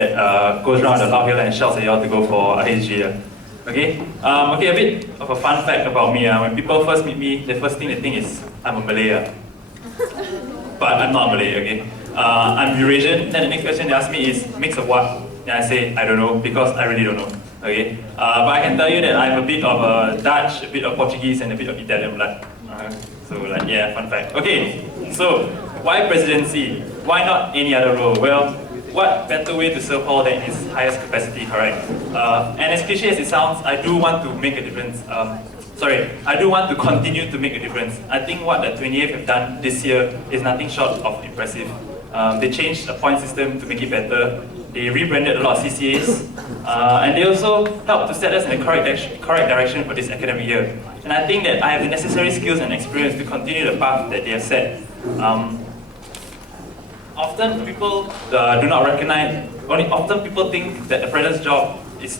goes around the loud hill and shouts at you all to go for IHG. Okay? Okay, a bit of a fun fact about me. When people first meet me, the first thing they think is I'm a Malay. But I'm not Malay, okay? I'm Eurasian. Then the next question they ask me is, mix of what? And I say, I don't know, because I really don't know. Okay? But I can tell you that I have a bit of Dutch, a bit of Portuguese, and a bit of Italian blood. So like, yeah, fun fact. Okay, so why presidency? Why not any other role? Well, what better way to serve Hall than its highest capacity, correct? And as cliche as it sounds, I do want to make a difference. I do want to continue to make a difference. I think what the 28th have done this year is nothing short of impressive. They changed the point system to make it better. They rebranded a lot of CCAs. And they also helped to set us in the correct direction for this academic year. And I think that I have the necessary skills and experience to continue the path that they have set. Often people do not recognize, often people think that the president's job is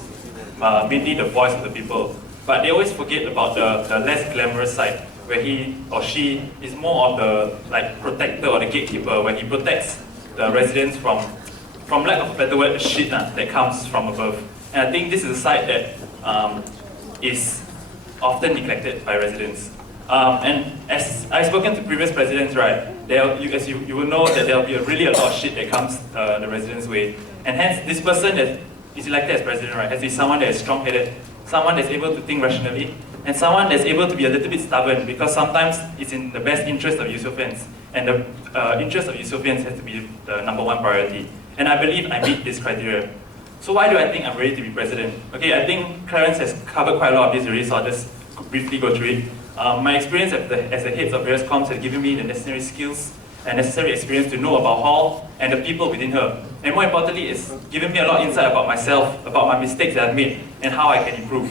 mainly the voice of the people. But they always forget about the less glamorous side, where he or she is more of the protector or the gatekeeper, where he protects the residents from lack of a better word, shit that comes from above. And I think this is a side that is often neglected by residents. And as I've spoken to previous presidents, right, you will know that there will be really a lot of shit that comes the residents' way. And hence, this person that is elected as president, right, has to be someone that is strong-headed, someone that's able to think rationally, and someone that's able to be a little bit stubborn, because sometimes it's in the best interest of Yusofians, and the interest of Yusofians has to be the #1 priority. And I believe I meet this criteria. So why do I think I'm ready to be president? Okay, I think Clarence has covered quite a lot of this already, so I'll just briefly go through it. My experience as the heads of various comms has given me the necessary skills and necessary experience to know about Hall and the people within her. And more importantly, it's given me a lot of insight about myself, about my mistakes that I've made, and how I can improve.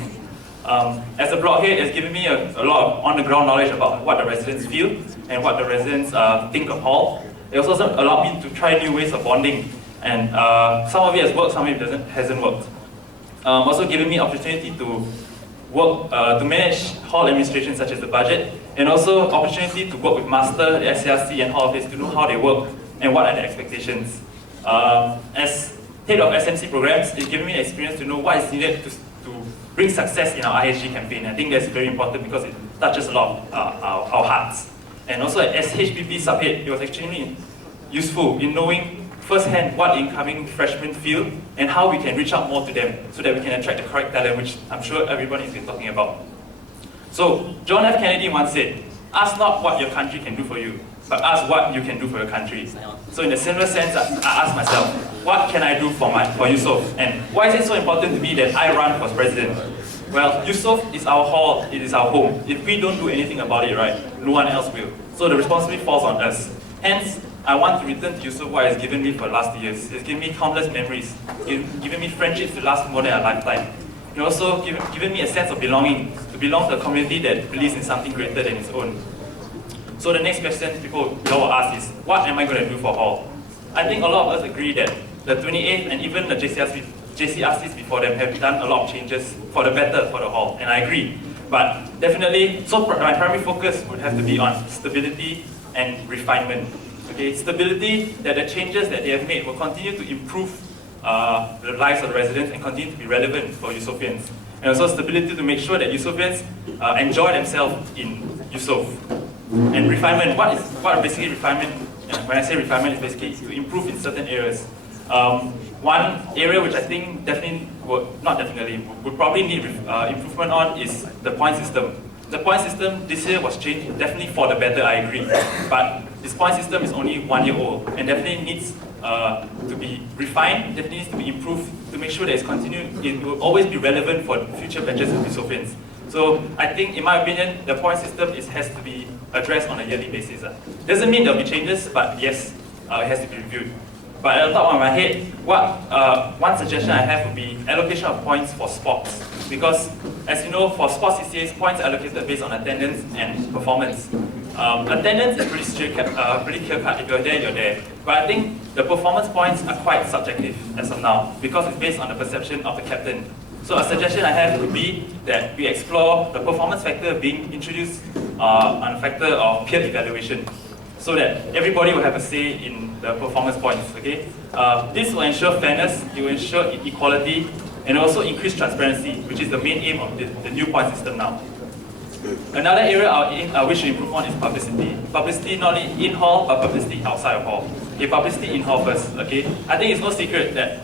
As a blockhead, it's given me a lot of on-the-ground knowledge about what the residents feel and what the residents think of Hall. It also allowed me to try new ways of bonding, and some of it has worked, some of it hasn't worked. Also given me opportunity to work to manage Hall administration, such as the budget, and also opportunity to work with Master, the SCRC, and Hall Office to know how they work and what are the expectations. As head of SMC programs, it's given me experience to know what is needed to bring success in our IHG campaign. I think that's very important because it touches a lot of our hearts. And also as HPP subhead, it was extremely useful in knowing firsthand what incoming freshmen feel and how we can reach out more to them so that we can attract the correct talent, which I'm sure everybody has been talking about. So John F. Kennedy once said, ask not what your country can do for you, but ask what you can do for your country. So in a similar sense, I ask myself, what can I do for Yusof? And why is it so important to me that I run for president? Well, Yusof is our hall, it is our home. If we don't do anything about it, right, no one else will. So the responsibility falls on us. Hence, I want to return to Yusof what it's given me for the last years. It's given me countless memories, given me friendships to last more than a lifetime. It also given me a sense of belonging, to belong to a community that believes in something greater than its own. So the next question people will ask is, what am I going to do for Hall? I think a lot of us agree that the 28th and even the JCRCs before them have done a lot of changes for the better for the Hall, and I agree. But definitely, so my primary focus would have to be on stability and refinement. Okay, stability, that the changes that they have made will continue to improve the lives of the residents and continue to be relevant for Yusofians. And also stability to make sure that Yusofians enjoy themselves in Yusof. And refinement, what basically refinement, when I say refinement, is basically to improve in certain areas. One area which I think would probably need improvement on is the point system. The point system this year was changed definitely for the better, I agree. But this point system is only 1 year old and definitely needs to be refined, definitely needs to be improved to make sure that it will always be relevant for future batches of Yusofians. So I think, in my opinion, the point system has to be addressed on a yearly basis. Doesn't mean there'll be changes, but yes, it has to be reviewed. But at the top of my head, one suggestion I have would be allocation of points for sports. Because, as you know, for sports CCAs, points are allocated based on attendance and performance. Attendance is pretty clear-cut. If you're there, you're there. But I think the performance points are quite subjective as of now, because it's based on the perception of the captain. So a suggestion I have would be that we explore the performance factor being introduced on a factor of peer evaluation, so that everybody will have a say in the performance points. Okay, this will ensure fairness, it will ensure equality, and also increase transparency, which is the main aim of the new point system now. Another area I wish to improve on is publicity. Publicity not only in hall, but publicity outside of hall. Okay, publicity in hall first. Okay, I think it's no secret that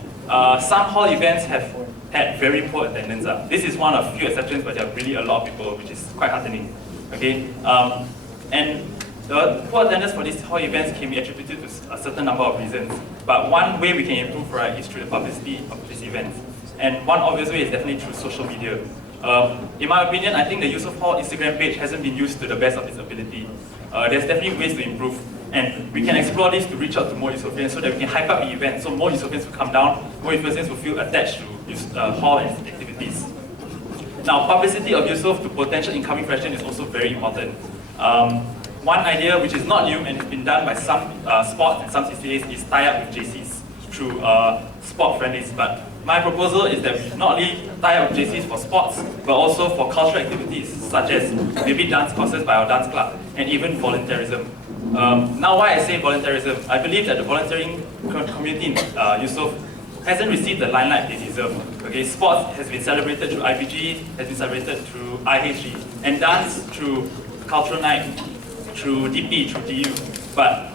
some hall events have had very poor attendance. This is one of few exceptions, but there are really a lot of people, which is quite heartening. Okay, and the poor attendance for these hall events can be attributed to a certain number of reasons. But one way we can improve, right, is through the publicity of these events. And one obvious way is definitely through social media. In my opinion, I think the Yusof Hall Instagram page hasn't been used to the best of its ability. There's definitely ways to improve, and we can explore this to reach out to more Yusofians so that we can hype up the event, so more Yusofians will come down, more Yusofians will feel attached to hall and activities. Now, publicity of Yusof to potential incoming freshmen is also very important. One idea which is not new and has been done by some sports and some CCAs is tie up with JCs through sport friendlies. But my proposal is that we not only tie up with JCs for sports, but also for cultural activities such as maybe dance courses by our dance club and even volunteerism. Now, why I say volunteerism? I believe that the volunteering community in Yusof hasn't received the limelight they deserve. Okay, sports has been celebrated through IPG, has been celebrated through IHG, and dance through Cultural Night, through DP, through DU. But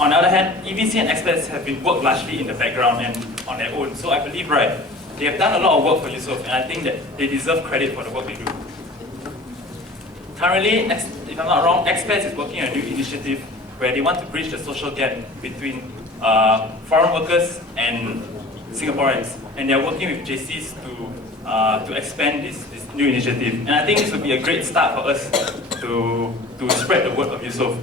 on the other hand, EVC and experts have been worked largely in the background and on their own. So I believe, right, they have done a lot of work for Yusof, and I think that they deserve credit for the work they do. Currently, if I'm not wrong, experts is working on a new initiative where they want to bridge the social gap between foreign workers and Singaporeans, and they're working with JCs to expand this new initiative. And I think this would be a great start for us to spread the word of Yusof.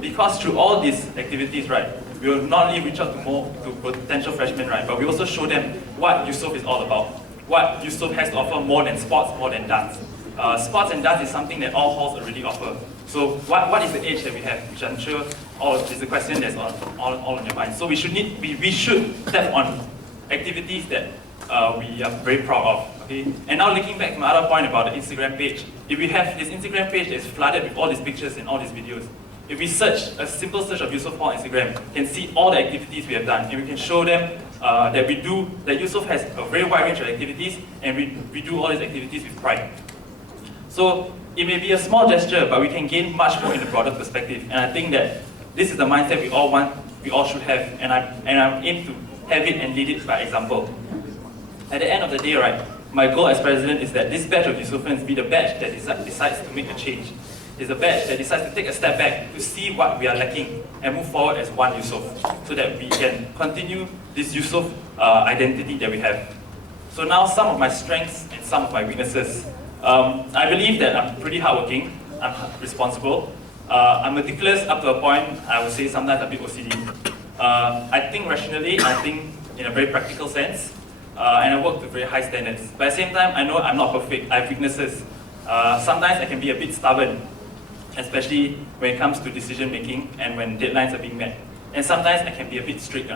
Because through all these activities, right, we will not only reach out to potential freshmen, right, but we also show them what Yusof is all about, what Yusof has to offer more than sports, more than dance. Sports and dance is something that all halls already offer. So what is the edge that we have, which I'm sure is a question that's all on your mind. So we should tap on activities that we are very proud of. Okay? And now linking back to my other point about the Instagram page, if we have this Instagram page that's flooded with all these pictures and all these videos, if we search, a simple search of Yusof Hall Instagram, can see all the activities we have done, and we can show them that Yusof has a very wide range of activities, and we do all these activities with pride. So it may be a small gesture, but we can gain much more in the broader perspective. And I think that this is the mindset we all should have, and I aim to have it and lead it by example. At the end of the day, right, my goal as president is that this batch of Yusofians be the batch that decides to make a change. It's a batch that decides to take a step back to see what we are lacking and move forward as one Yusof, so that we can continue this Yusof identity that we have. So now some of my strengths and some of my weaknesses. I believe that I'm pretty hardworking, I'm responsible, I'm meticulous up to a point, I would say sometimes a bit OCD. I think rationally, I think in a very practical sense, and I work to very high standards. But at the same time, I know I'm not perfect, I have weaknesses. Sometimes I can be a bit stubborn, especially when it comes to decision making and when deadlines are being met. And sometimes I can be a bit strict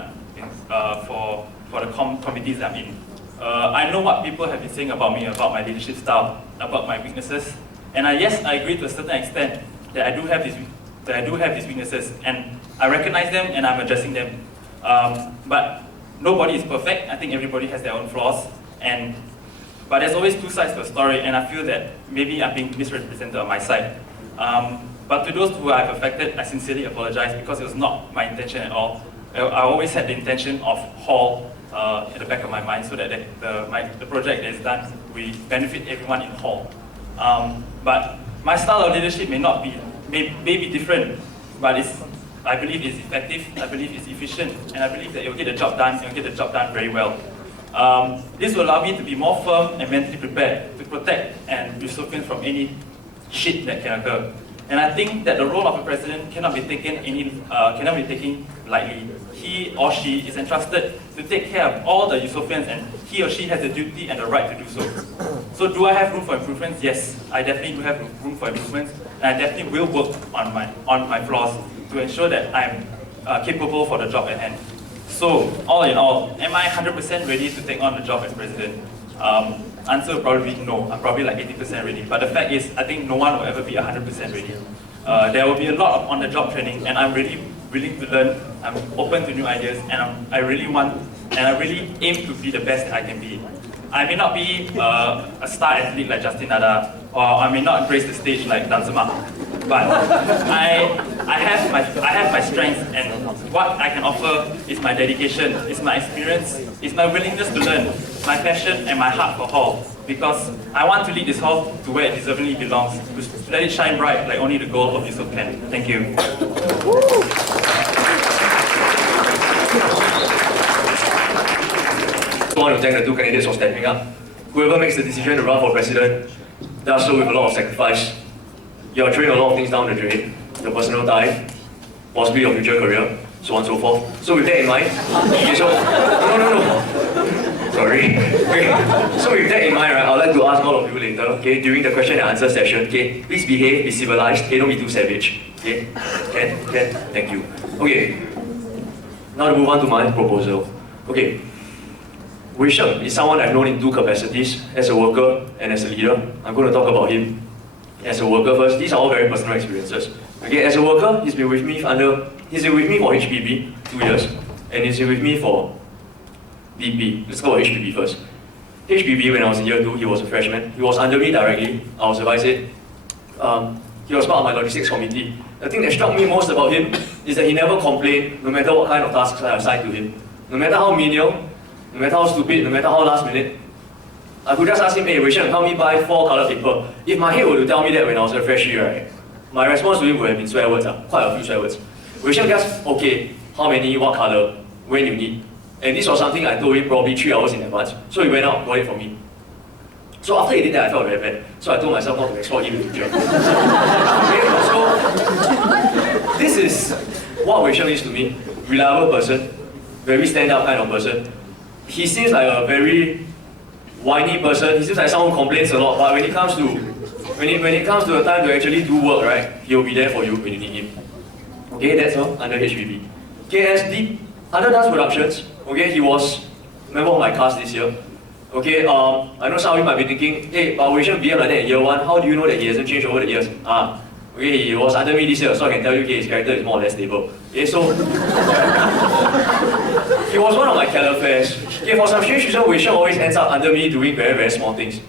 for the committees that I'm in. I know what people have been saying about me, about my leadership style, about my weaknesses, and yes, I agree to a certain extent that I do have these weaknesses, and I recognize them and I'm addressing them. But nobody is perfect. I think everybody has their own flaws, but there's always two sides to a story, and I feel that maybe I'm being misrepresented on my side. But to those who I've affected, I sincerely apologize because it was not my intention at all. I always had the intention of Hall at the back of my mind, so that the project that is done will benefit everyone in Hall. But my style of leadership may be different, but I believe it's effective, I believe it's efficient, and I believe that it will get the job done, and it will get the job done very well. This will allow me to be more firm and mentally prepared to protect and Yusofians from any shit that can occur. And I think that the role of a president cannot be taken lightly. He or she is entrusted to take care of all the Yusofians, and he or she has the duty and the right to do so. So do I have room for improvements? Yes, I definitely do have room for improvements, and I definitely will work on my flaws to ensure that I'm capable for the job at hand. So all in all, am I 100% ready to take on the job as president? Answer will probably be no. I'm probably like 80% ready. But the fact is, I think no one will ever be 100% ready. There will be a lot of on-the-job training, and I'm really willing to learn I'm open to new ideas, and I really aim to be the best that I can be. I may not be a star athlete like Justin Nada, or I may not grace the stage like Dan Semak, but I have my strengths, and what I can offer is my dedication, is my experience, is my willingness to learn, my passion and my heart for hall. Because I want to lead this hall to where it deservedly belongs, to let it shine bright like only the gold of Yusof can. Thank you. I want to thank the two candidates for stepping up. Whoever makes the decision to run for president does so with a lot of sacrifice. You're throwing a lot of things down the drain, your personal time, possibly your future career, so on and so forth. So with that in mind, sorry. Okay. So with that in mind, right, I'd like to ask all of you later, okay, during the question and answer session, okay, please behave, be civilized, okay, don't be too savage. Okay? Can? Thank you. Okay. Now to move on to my proposal. Okay. Wei Sheng is someone I've known in two capacities, as a worker and as a leader. I'm going to talk about him as a worker first. These are all very personal experiences. Okay, as a worker, he's been with me for HPB 2 years, and he's been with me for BP. Let's go about HPB first. HPB, when I was in year 2, he was a freshman. He was under me directly. I was advised it. He was part of my logistics committee. The thing that struck me most about him is that he never complained, no matter what kind of tasks I assigned to him. No matter how menial, no matter how stupid, no matter how last minute, I could just ask him, hey, Wei Sheng, help me buy 4 colored paper. If my head were to tell me that when I was a freshie, right, my response to him would have been swear words, quite a few swear words. Wei Sheng just, okay, how many, what color, when you need. And this was something I told him probably 3 hours in advance. So he went out, got it for me. So after he did that, I felt very bad. So I told myself not to exploit him in the future. Okay, so this is what Wei Sheng is to me. Reliable person, very stand-up kind of person. He seems like a very whiny person. He seems like someone who complains a lot, but when it comes to the time to actually do work, right, he'll be there for you when you need him. Okay, that's all under HPB. Okay, as Deep under Dance Productions, okay, he was a member of my cast this year. Okay, I know some of you might be thinking, hey, but Wei Sheng behaved like that in year 1, how do you know that he hasn't changed over the years? Okay, he was under me this year, so I can tell you, okay, his character is more or less stable. Okay, so he was one of my calefairs. Okay, for some strange reason, Wei Sheng always ends up under me doing very, very small things.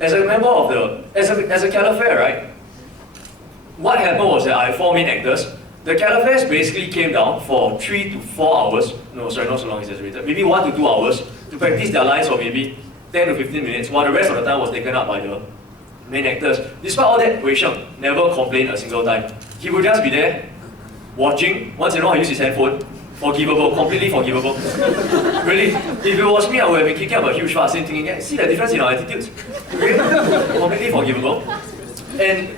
As a member of as a calafair, right, what happened was that I had 4 main actors. The calefairs basically came down for 3 to 4 hours, no, sorry, not so long exaggerated, maybe 1 to 2 hours to practice their lines for maybe 10 to 15 minutes, while the rest of the time was taken up by the main actors. Despite all that, Wei Sheng never complained a single time. He would just be there, watching. Once in a while, he used his handphone. Forgivable, completely forgivable. Really, if it was me, I would have been kicking up a huge fuss and thinking, see the difference in our attitudes? Okay? Completely forgivable. And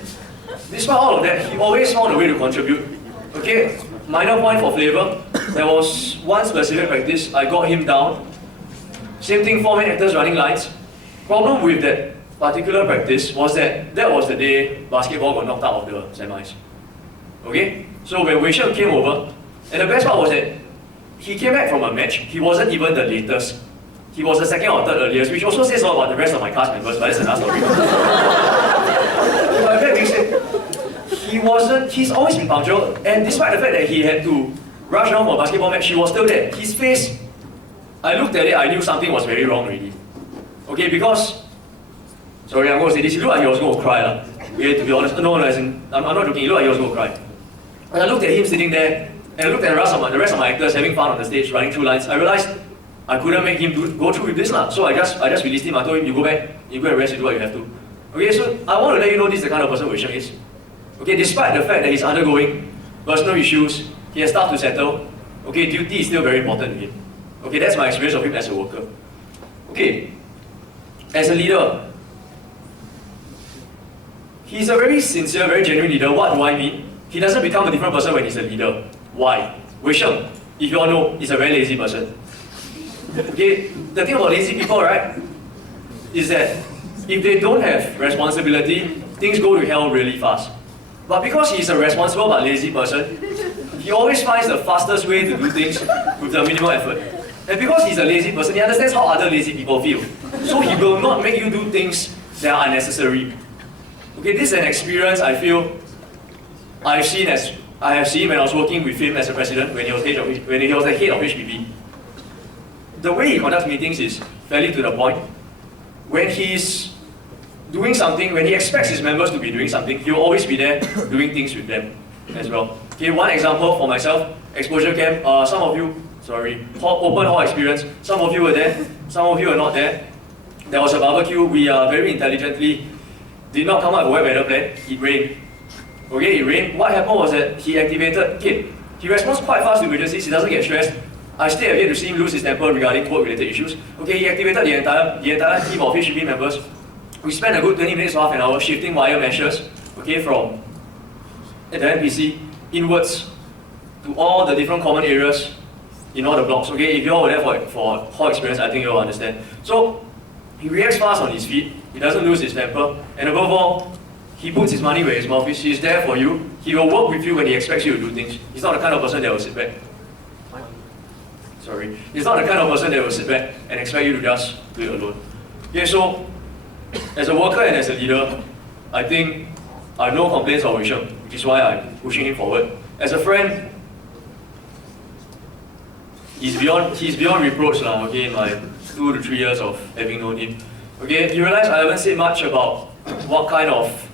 despite all of that, he always found a way to contribute. Okay, minor point for flavor. There was one specific practice, I got him down. Same thing, 4 main actors running lines. Problem with that particular practice was that was the day basketball got knocked out of the semis. Okay? So when Wei Sheng came over, and the best part was that he came back from a match, he wasn't even the latest. He was the second or third earliest, which also says a lot about the rest of my cast members, but that's another story. But that being said, he's always been punctual, and despite the fact that he had to rush down for a basketball match, he was still there. His face, I looked at it, I knew something was very wrong already. Okay, because, sorry, I'm going to say this, he looked like he was going to cry. Okay, to be honest, no, I'm not joking, he looked like he was going to cry. When I looked at him sitting there, and I looked at the rest of my actors having fun on the stage, running through lines, I realized I couldn't make him go through with this. So I just released him. I told him, you go back, you go and rest, you do what you have to. Okay, so I want to let you know this is the kind of person Wei Sheng is. Okay, despite the fact that he's undergoing personal issues, he has stuff to settle. Okay, duty is still very important to him. Okay, that's my experience of him as a worker. Okay, as a leader, he's a very sincere, very genuine leader. What do I mean? He doesn't become a different person when he's a leader. Why? Wei Sheng, if you all know, is a very lazy person. Okay, the thing about lazy people, right, is that if they don't have responsibility, things go to hell really fast. But because he's a responsible but lazy person, he always finds the fastest way to do things with the minimal effort. And because he's a lazy person, he understands how other lazy people feel. So he will not make you do things that are unnecessary. Okay, this is an experience I feel I've seen as I have seen when I was working with him as a president, when he was the head of HPB. The way he conducts meetings is fairly to the point. When he's doing something, when he expects his members to be doing something, he will always be there doing things with them as well. Okay, one example for myself, exposure camp, some of you, open hall experience, some of you were there, some of you were not there. There was a barbecue, we very intelligently did not come up with a wet weather plan, it rained. Okay, it rained. What happened was that he activated, he responds quite fast to emergencies, he doesn't get stressed. I still have yet to see him lose his temper regarding work-related issues. Okay, he activated the entire team of HPB members. We spent a good 20 minutes to half an hour shifting wire meshes, okay, from the NPC inwards to all the different common areas in all the blocks. Okay, if you all were there for hall experience, I think you'll understand. So he reacts fast on his feet, he doesn't lose his temper, and above all, he puts his money where his mouth is. He's there for you. He will work with you when he expects you to do things. He's not the kind of person that will sit back. He's not the kind of person that will sit back and expect you to just do it alone. Okay, so as a worker and as a leader, I think I have no complaints of Wisham, which is why I'm pushing him forward. As a friend, he's beyond reproach now, okay, in my 2 to 3 years of having known him. Okay, you realize I haven't said much about what kind of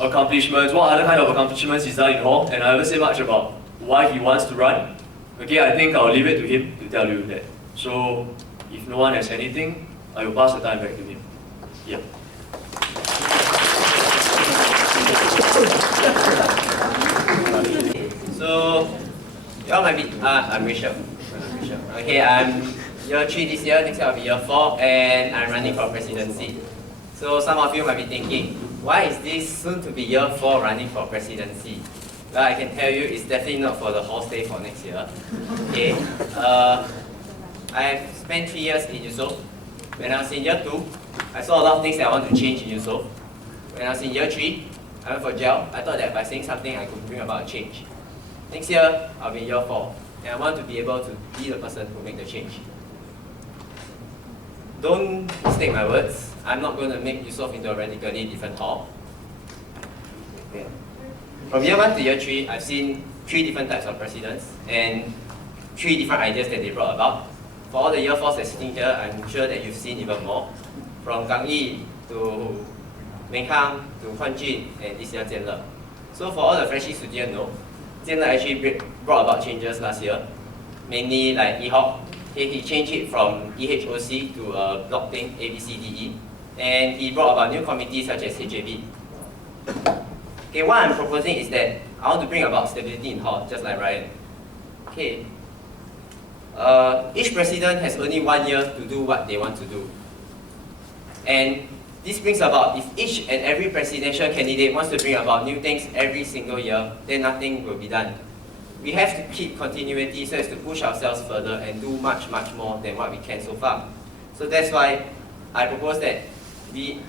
accomplishments, what other kind of accomplishments he's done in hall, and I haven't said much about why he wants to run. Okay, I think I'll leave it to him to tell you that. So, if no one has anything, I will pass the time back to him. Yeah. So, you all might be, I'm Rishabh. Okay, I'm year 3 this year, next year I'll be year 4, and I'm running for presidency. So some of you might be thinking, why is this soon to be year 4 running for presidency? Well, I can tell you it's definitely not for the whole stay for next year. Okay, I've spent 3 years in Yusof. When I was in year 2, I saw a lot of things that I want to change in Yusof. When I was in year 3, I went for GEL. I thought that by saying something, I could bring about a change. Next year, I'll be in year 4, and I want to be able to be the person who make the change. Don't mistake my words. I'm not going to make Yusof into a radically different hall. Okay. From year 1 to year 3, I've seen 3 different types of presidents and 3 different ideas that they brought about. For all the year 4s that's sitting here, I'm sure that you've seen even more. From Gang Yi to Meng Hang to Huan Jun and this year Jian Le. So for all the freshies who didn't know, Jian Le actually brought about changes last year. Mainly like EHOC. He changed it from EHOC to a block thing, ABCDE. And he brought about new committees such as HAB. Okay, what I'm proposing is that I want to bring about stability in hall, just like Ryan. Okay. Each president has only 1 year to do what they want to do. And this brings about, if each and every presidential candidate wants to bring about new things every single year, then nothing will be done. We have to keep continuity so as to push ourselves further and do much, much more than what we can so far. So that's why I propose that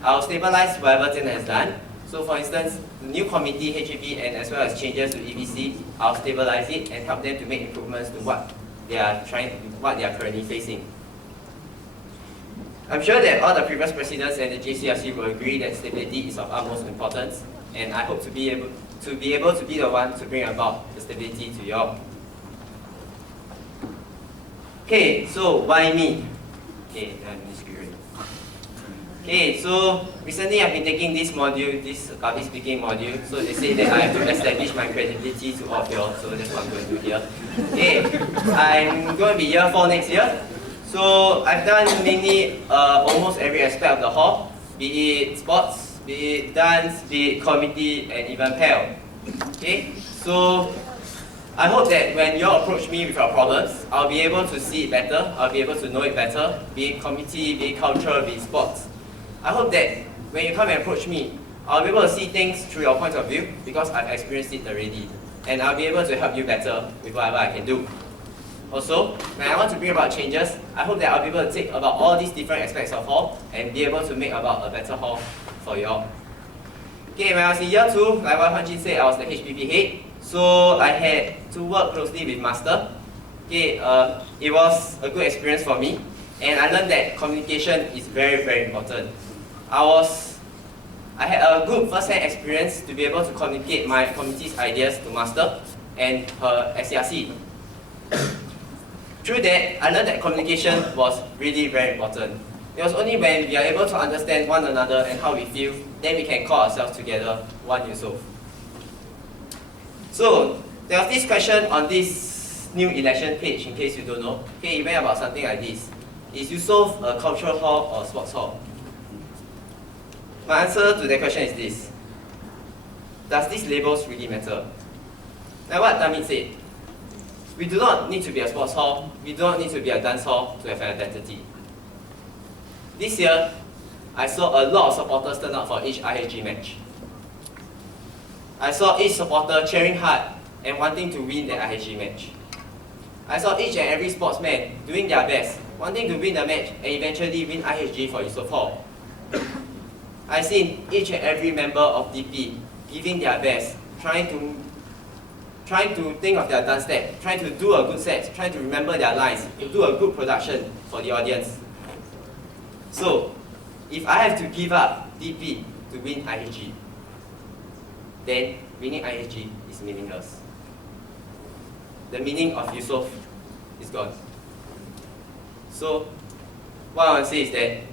I'll stabilize whatever Jian Le has done. So for instance, the new committee, HAB, and as well as changes to EBC, I'll stabilize it and help them to make improvements to what they are currently facing. I'm sure that all the previous presidents and the JCRC will agree that stability is of utmost importance, and I hope to be able to be the one to bring about the stability to you all. Okay, so why me? Okay, I'm this period. Okay, so recently I've been taking this module, this public speaking module, so they say that I have to establish my credibility to all of you all, so that's what I'm going to do here. Okay, I'm going to be year 4 next year. So I've done mainly almost every aspect of the hall, be it sports, be it dance, be it committee, and even PEL. Okay, so I hope that when you all approach me with your problems, I'll be able to see it better, I'll be able to know it better, be it committee, be it culture, be it sports. I hope that when you come and approach me, I'll be able to see things through your point of view because I've experienced it already. And I'll be able to help you better with whatever I can do. Also, when I want to bring about changes, I hope that I'll be able to take about all these different aspects of hall and be able to make about a better hall for you all. Okay, when I was in year 2, like what Huan Jun said, I was the HPB head. So I had to work closely with Master. Okay, it was a good experience for me. And I learned that communication is very, very important. I was I had a good first-hand experience to be able to communicate my committee's ideas to master and her SCRC. Through that, I learned that communication was really very important. It was only when we are able to understand one another and how we feel, then we can call ourselves together one Yusof. So, there was this question on this new election page, in case you don't know. Okay, it went about something like this. Is Yusof a cultural hall or a sports hall? My answer to that question is this. Does these labels really matter? Like what Tamit said, we do not need to be a sports hall, we do not need to be a dance hall to have an identity. This year, I saw a lot of supporters turn out for each IHG match. I saw each supporter cheering hard and wanting to win the IHG match. I saw each and every sportsman doing their best, wanting to win the match and eventually win IHG for Yusof Hall. I've seen each and every member of DP giving their best, trying to think of their dance step, trying to do a good set, trying to remember their lines, to do a good production for the audience. So, if I have to give up DP to win IHG, then winning IHG is meaningless. The meaning of Yusof is gone. So, what I want to say is that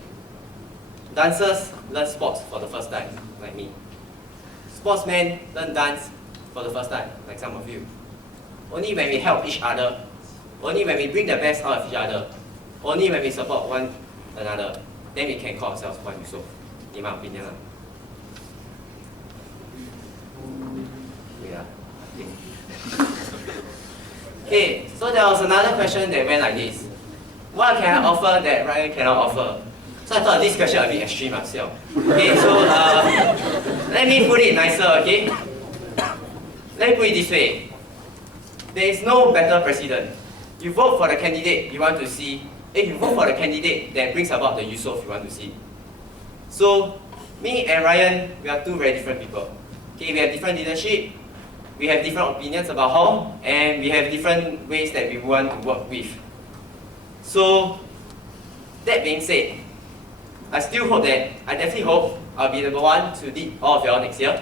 dancers learn sports for the first time, like me. Sportsmen learn dance for the first time, like some of you. Only when we help each other, only when we bring the best out of each other, only when we support one another, then we can call ourselves one Yusof, in my opinion. Okay, so there was another question that went like this. What can I offer that Ryan cannot offer? So I thought this question a bit extreme myself. Okay, so let me put it nicer, okay? Let me put it this way. There is no better president. You vote for the candidate you want to see, you vote for the candidate that brings about the Yusof you want to see. So, me and Ryan, we are two very different people. Okay, we have different leadership, we have different opinions about Hall, and we have different ways that we want to work with. So, that being said, I definitely hope I'll be the one to lead all of y'all next year.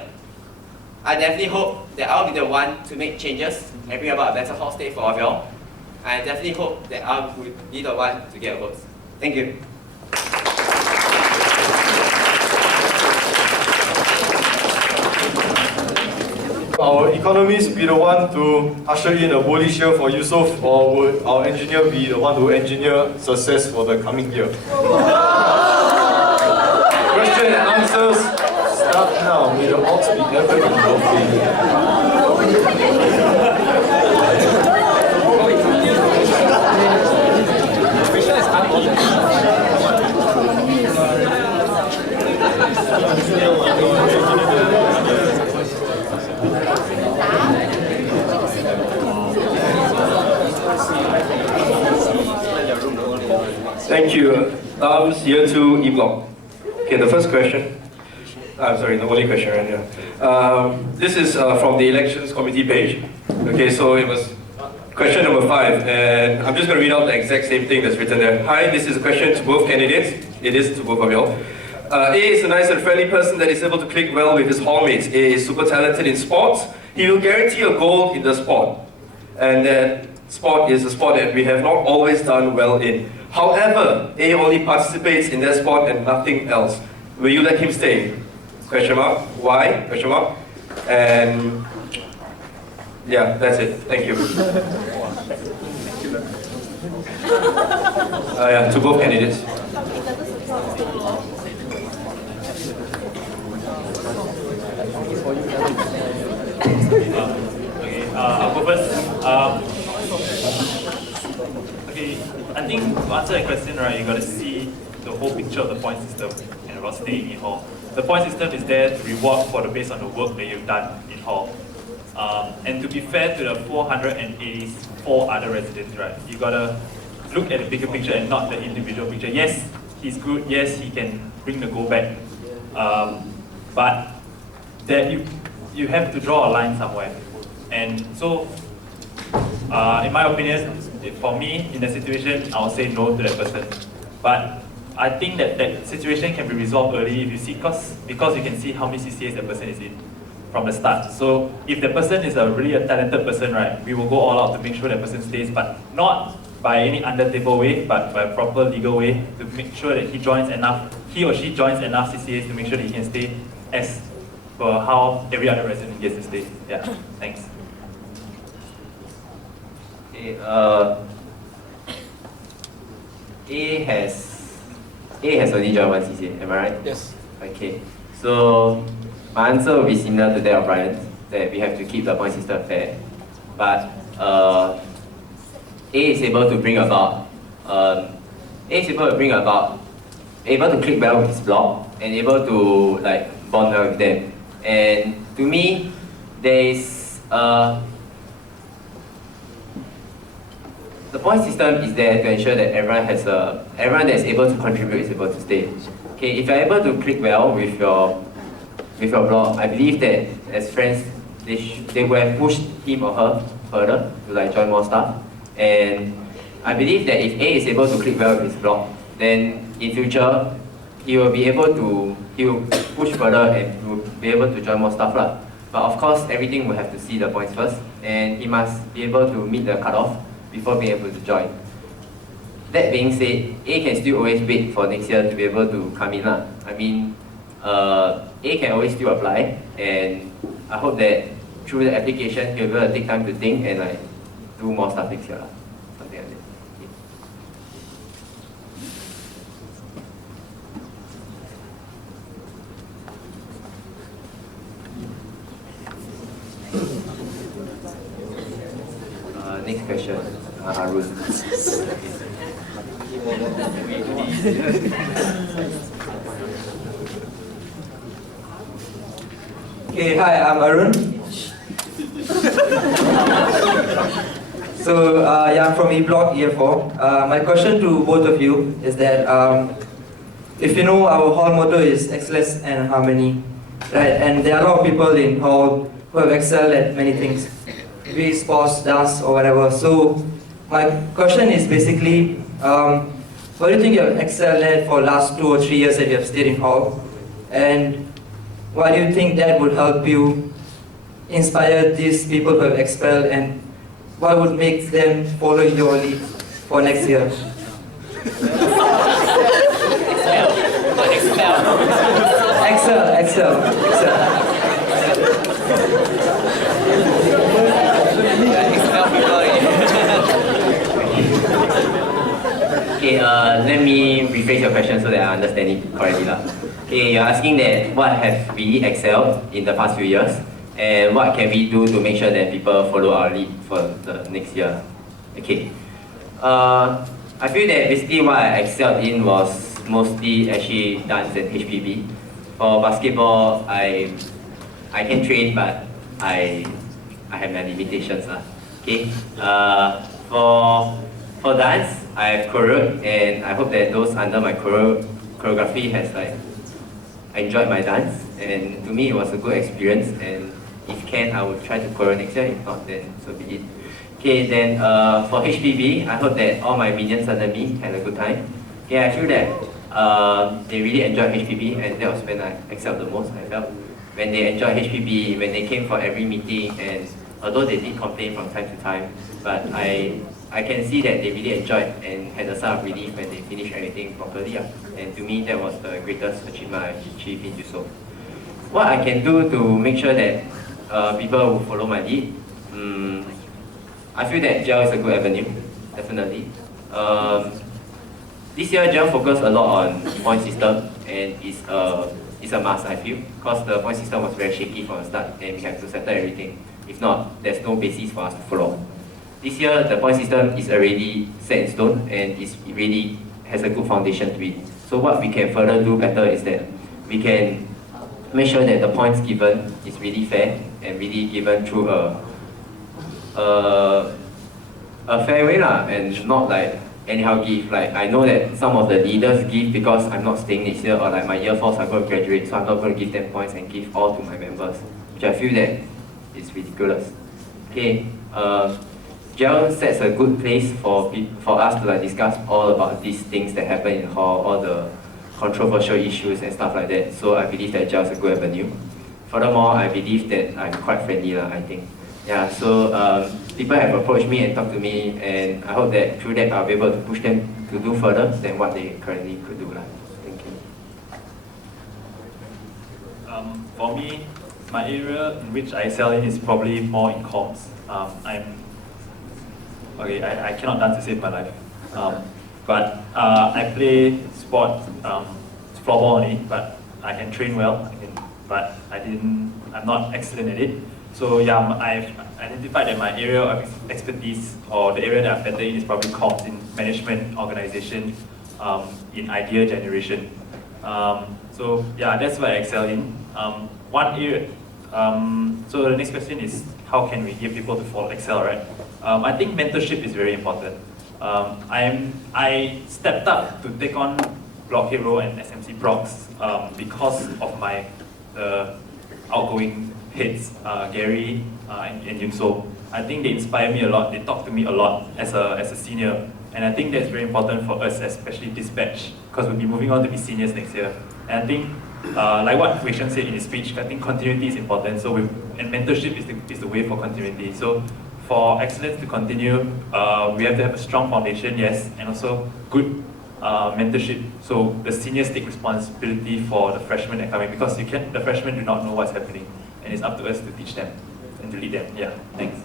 I definitely hope that I'll be the one to make changes and bring about a better Hall stay for all of y'all. I definitely hope that I will be the one to get votes. Thank you. Our economist be the one to usher in a bullish year for Yusof, or would our engineer be the one to engineer success for the coming year? Question and answers start now. May the odds be ever in your Thank you. Year 2 E-Block. Okay, the first question. I'm sorry, the only question right here. This is from the elections committee page. Okay, so it was question number 5, and I'm just going to read out the exact same thing that's written there. Hi, this is a question to both candidates. It is to both of y'all. A is a nice and friendly person that is able to click well with his hallmates. A is super talented in sports. He will guarantee a gold in the sport. And that sport is a sport that we have not always done well in. However, A only participates in that sport and nothing else. Will you let him stay? Question mark. Why? Question mark. And yeah, that's it. Thank you. Yeah, to both candidates. I'll go first. Okay, I think to answer that question, right, you got to see the whole picture of the point system and about staying in Hall. The point system is there to reward based on the work that you've done in Hall. And to be fair to the 484 other residents, right, you got to look at the bigger picture and not the individual picture. Yes, he's good. Yes, he can bring the goal back. But that you have to draw a line somewhere. And so, in my opinion, for me, in that situation, I'll say no to that person. But I think that that situation can be resolved early if you see, because you can see how many CCAs the person is in from the start. So if the person is a really talented person, right, we will go all out to make sure that person stays, but not by any under-table way, but by a proper legal way to make sure that he or she joins enough CCAs to make sure that he can stay as per how every other resident gets to stay. Yeah, thanks. Okay, A has only joined one CCA, am I right? Yes. Okay, so my answer will be similar to that of Ryan's, that we have to keep the point system fair. But A is able to bring about, able to click well with his block and able to like bond well with them. And to me, there is the point system is there to ensure that everyone that is able to contribute is able to stay. Okay, if you're able to click well with your block, I believe that as friends, they will have pushed him or her further to like join more stuff. And I believe that if A is able to click well with his block, then in future he will push further and will be able to join more stuff lah. But of course, everything will have to see the points first, and he must be able to meet the cutoff before being able to join. That being said, A can still always wait for next year to be able to come in lah. I mean, A can always still apply, and I hope that through the application he'll be able to take time to think and like do more stuff next year lah. Something like that. Next question, Arun. Okay, hi, I'm Arun. So, yeah, I'm from E-Block, Year 4. My question to both of you is that if you know our hall motto is excellence and harmony, right? And there are a lot of people in hall who have excelled at many things, be it sports, dance, or whatever. So, my question is basically, what do you think you have excelled at for last 2 or 3 years that you have stayed in hall? And why do you think that would help you inspire these people who have excelled, and what would make them follow your lead for next year? Excel. Okay, let me rephrase your question so that I understand it correctly lah. Okay, you're asking that what have we excelled in the past few years, and what can we do to make sure that people follow our lead for the next year? Okay, I feel that basically what I excelled in was mostly actually dance and HPB. For basketball, I can train, but I have my limitations lah. Okay, for dance, I have choreographed, and I hope that those under my choreography has like enjoyed my dance, and to me it was a good experience, and if can, I will try to choreo next year. If not, then so be it. Okay, then for HPB, I hope that all my minions under me had a good time. Okay, I feel that they really enjoyed HPB, and that was when I excelled the most, I felt. When they enjoyed HPB, when they came for every meeting, and although they did complain from time to time, but I can see that they really enjoyed and had a sigh of relief when they finished everything properly. And to me, that was the greatest achievement I achieved in Yusof. What I can do to make sure that people will follow my lead, I feel that GEL is a good avenue, definitely. This year, GEL focused a lot on point system, and it's a must, I feel, because the point system was very shaky from the start, and we have to settle everything. If not, there's no basis for us to follow. This year, the point system is already set in stone, and it really has a good foundation to it. So what we can further do better is that we can make sure that the points given is really fair and really given through a fair way lah, and not like anyhow give. Like I know that some of the leaders give because I'm not staying next year, or like my year 4s are going to graduate, so I'm not going to give them points and give all to my members, which I feel that is ridiculous. Okay, GEL GEL sets a good place for us to like discuss all about these things that happen in hall, all the controversial issues and stuff like that. So I believe that GEL is a good avenue. Furthermore, I believe that I'm quite friendly, I think. Yeah, so people have approached me and talked to me, and I hope that through that I'll be able to push them to do further than what they currently could do. Thank you. For me, my area in which I excel in is probably more in comms. I cannot dance to save my life. But I play sport, floorball only, but I can train well, but I'm not excellent at it. So yeah, I've identified that my area of expertise, or the area that I'm better in, is probably comms, in management, organization, in idea generation. So yeah, that's what I excel in. One area. So the next question is, how can we get people to excel, right? I think mentorship is very important. I stepped up to take on Block Hero and SMC Procs because of my outgoing heads, Gary and Yun So. I think they inspire me a lot. They talk to me a lot as a senior, and I think that's very important for us, especially this batch, because we'll be moving on to be seniors next year. And I think, like what Wei Shen said in his speech, I think continuity is important. So and mentorship is the way for continuity. So for excellence to continue, we have to have a strong foundation, yes, and also good mentorship. So the seniors take responsibility for the freshmen that come in, because the freshmen do not know what's happening, and it's up to us to teach them and to lead them. Yeah, thanks.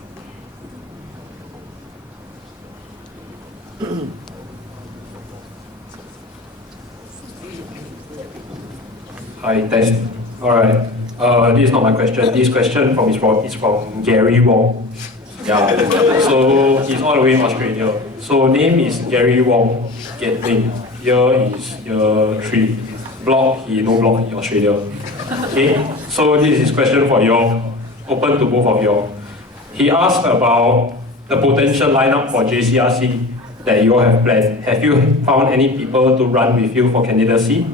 Hi, test. Alright. This is not my question. This question is from Gary Wong. Yeah. So he's all the way in Australia. So name is Gary Wong Gatling. Year is year 3. Block, he no block in Australia. Okay? So this is his question for you all. Open to both of you all. He asked about the potential lineup for JCRC that you all have planned. Have you found any people to run with you for candidacy?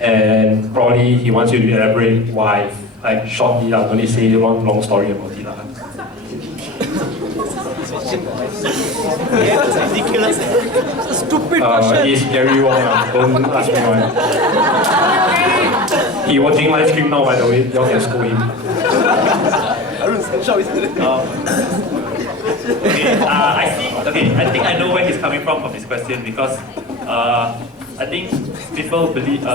And probably he wants you to elaborate why, like shortly, I'm going to say one long story about it. Ridiculous. Stupid question. He's Gary Wong, don't ask me why. He watching live stream now, by the way, y'all can school him. I think I know where he's coming from this question, because I think a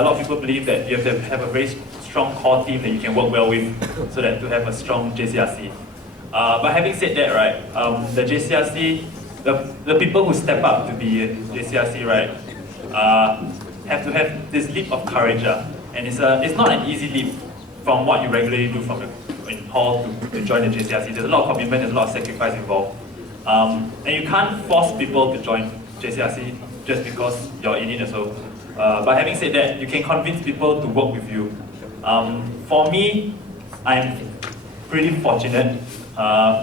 lot of people believe that you have to have a very strong core team that you can work well with, so that to have a strong JCRC. But having said that, right, the JCRC, the people who step up to be a JCRC, right, have to have this leap of courage, and it's not an easy leap from what you regularly do in hall to join the JCRC. There's a lot of commitment, there's a lot of sacrifice involved, and you can't force people to join JCRC just because you're in it as well. But having said that, you can convince people to work with you. For me, I'm pretty fortunate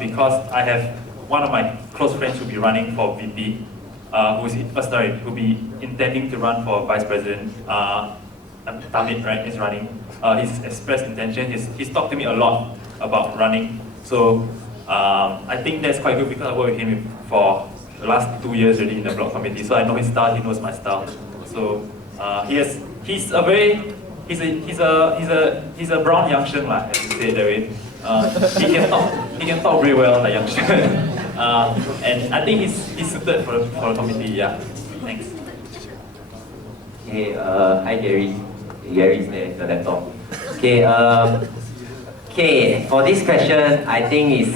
because I have one of my close friends who'll be running for VP, who'll be intending to run for Vice President. Tamit, right, is running. He's expressed intention. He's talked to me a lot about running. So I think that's quite good, because I worked with him for the last 2 years already in the block committee. So I know his style, he knows my style. So he's a brown young Sheng, as you say it that way. He can talk very well like young Sheng. And I think he's suited for the committee. Yeah. Thanks. Okay, hi Gary. Gary's there, the laptop. Okay, for this question, I think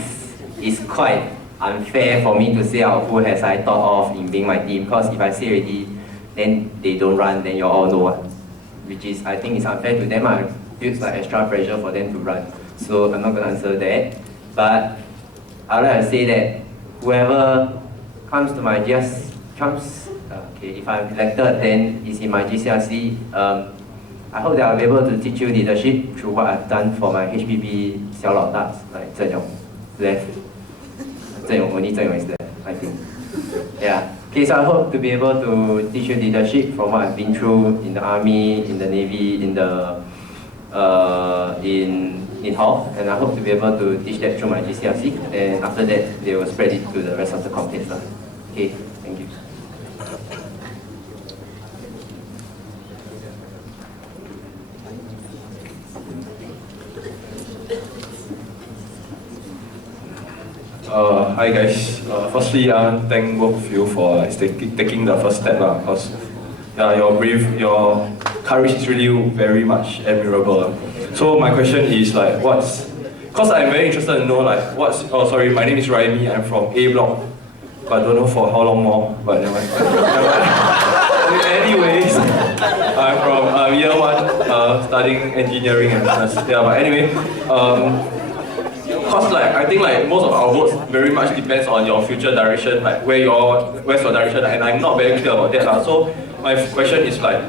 it's quite unfair for me to say who has I thought of in being my team, because if I say already, then they don't run, then you all know what. Which is, I think it's unfair to them. It feels like extra pressure for them to run. So I'm not going to answer that. But I would like to say that whoever comes to my if I'm elected, then is in my GCRC. I hope that I'll be able to teach you leadership through what I've done for my HPB 小老大, like Zheng Yong left. Only Zheng Yong is left, I think. Yeah. Okay, so I hope to be able to teach you leadership from what I've been through in the army, in the navy, in in hall, and I hope to be able to teach that through my GCRC, and after that they will spread it to the rest of the complaints. Okay, thank you. Hi guys. Firstly, I want to thank both of you for taking the first step, because your courage is really very much admirable. So my question is like, because I'm very interested to know like my name is Raimi, I'm from A block, but I don't know for how long more, but never mind. Anyways, I'm from year 1, studying engineering and business. Yeah, but anyway, because like I think like most of our votes very much depends on your future direction, like where's your direction, and I'm not very clear about that. So my question is like,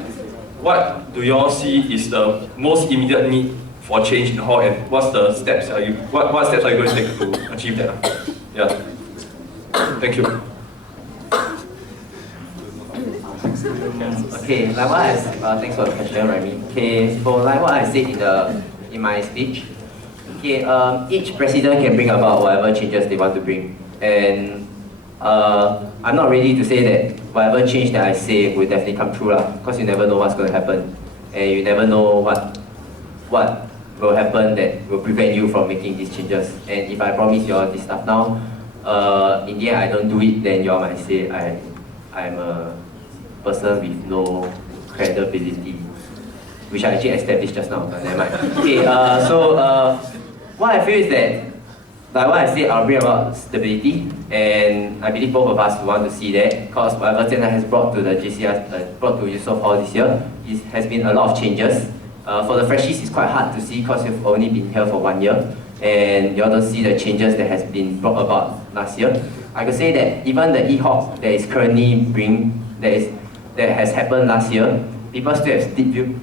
what do you all see is the most immediate need for change in hall, and what steps are you going to take to achieve that? Yeah. Thank you. Okay, like what thanks for the question, Remy. Okay, so like what I said in my speech, okay, each president can bring about whatever changes they want to bring, and I'm not ready to say that whatever change that I say will definitely come true because you never know what's going to happen, and you never know what will happen that will prevent you from making these changes. And if I promise you all this stuff now, in the end I don't do it, then you all might say I'm a person with no credibility, which I actually established just now, but never mind. Okay, what I feel is that, like what I said, I'll bring about stability, and I believe both of us want to see that, because whatever Jiannan has brought to the JCR, brought to Yusof Hall this year, it has been a lot of changes. For the freshies, it's quite hard to see because you've only been here for 1 year, and you all don't see the changes that has been brought about last year. I could say that even the EHOP that is currently that has happened last year, people still have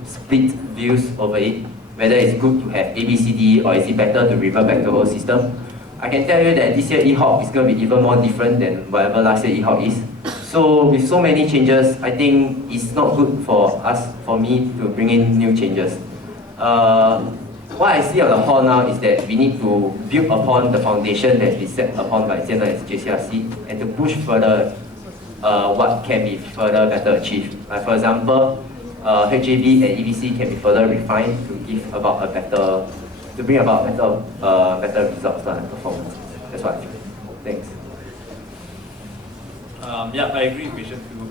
split views over it, whether it's good to have ABCD or is it better to revert back to the old system. I can tell you that this year EHOP is going to be even more different than whatever last year EHOP is. So with so many changes, I think it's not good for me to bring in new changes. What I see of the hall now is that we need to build upon the foundation that's been set upon by Jiannan as JCRC, and to push further what can be further better achieved. Like for example, HJB and EBC can be further refined to bring about better results and performance. That's what I feel. Thanks. Yeah, I agree with Vision too.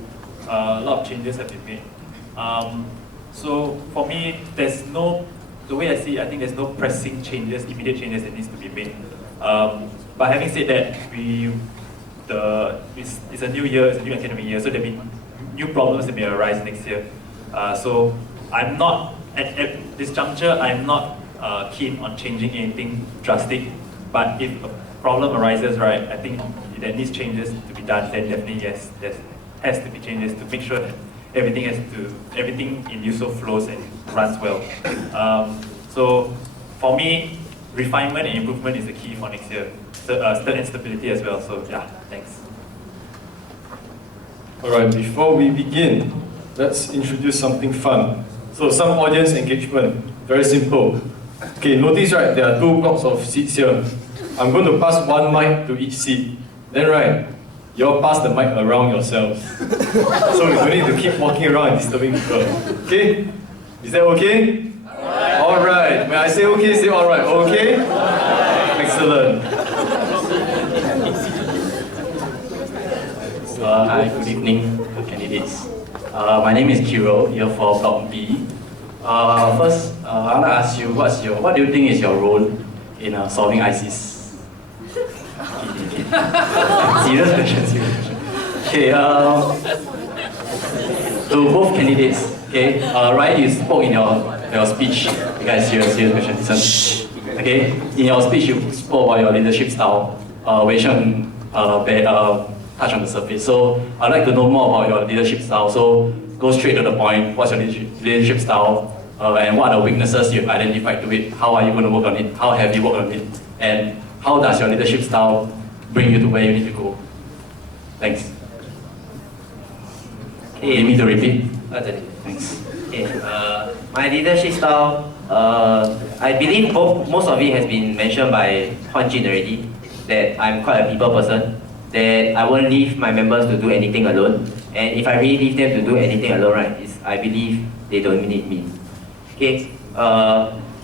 A lot of changes have been made. So for me, the way I see it, I think there's no pressing changes, immediate changes that needs to be made. But having said that, it's a new year, it's a new academic year, so there'll be new problems that may arise next year. So I'm not, at this juncture, I'm not keen on changing anything drastic. But if a problem arises, right, I think there needs changes to be done, then definitely yes, there has to be changes to make sure that everything in Yusof flows and runs well. So for me, refinement and improvement is the key for next year. And stability as well, so yeah, thanks. Alright, before we begin, let's introduce something fun. So some audience engagement, very simple. Okay, notice right, there are 2 blocks of seats here. I'm going to pass 1 mic to each seat. Then right, you all pass the mic around yourselves. So we don't need to keep walking around and disturbing people. Okay? Is that okay? Alright, when I say okay, say alright. Okay? Excellent. Hi, good evening, candidates. My name is Kiro, here for Block B. First, I want to ask you, what do you think is your role in solving ISIS? Serious question. Okay, to both candidates, okay, right, you spoke in your speech, you guys, serious question, listen. Okay, in your speech you spoke about your leadership style, which touch on the surface. So I'd like to know more about your leadership style. So go straight to the point. What's your leadership style? And what are the weaknesses you've identified to it? How are you going to work on it? How have you worked on it? And how does your leadership style bring you to where you need to go? Thanks. Okay. You need me to repeat? Thanks. Okay, my leadership style, I believe most of it has been mentioned by Huan Jin already, that I'm quite a people person, that I won't leave my members to do anything alone, and if I really leave them to do anything alone, right, I believe they don't need me. Okay,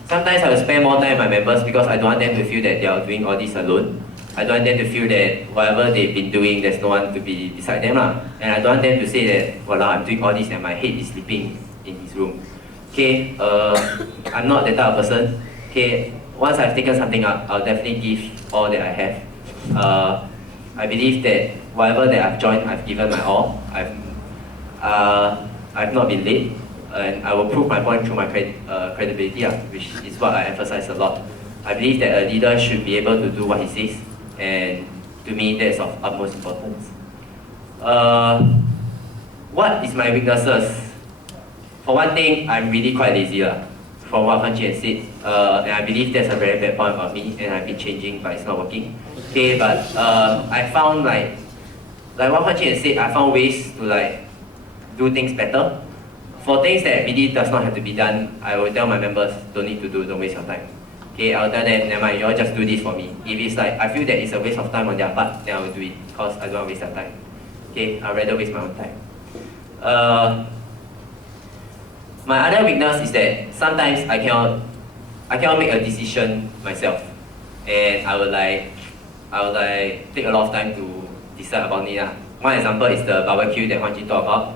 sometimes I will spend more time with my members because I don't want them to feel that they are doing all this alone. I don't want them to feel that whatever they've been doing, there's no one to be beside them. And I don't want them to say that, well, I'm doing all this and my head is sleeping in his room. Okay, I'm not that type of person. Okay, once I've taken something up, I'll definitely give all that I have. I believe that whatever that I've joined, I've given my all. I've not been late, and I will prove my point through my credibility, which is what I emphasize a lot. I believe that a leader should be able to do what he says, and to me, that's of utmost importance. What is my weaknesses? For one thing, I'm really quite lazy, from what Huan Jin has said, and I believe that's a very bad point about me, and I've been changing, but it's not working. Okay, but I found like what Huan Jin has said, I found ways to do things better. For things that really does not have to be done, I will tell my members, don't need to do, don't waste your time. Okay, I'll tell them, never mind, you all just do this for me. If it's I feel that it's a waste of time on their part, then I will do it, because I don't want to waste their time. Okay, I'd rather waste my own time. My other weakness is that sometimes I cannot make a decision myself, and I will take a lot of time to decide about it. One example is the barbecue that Huan Jin talked about.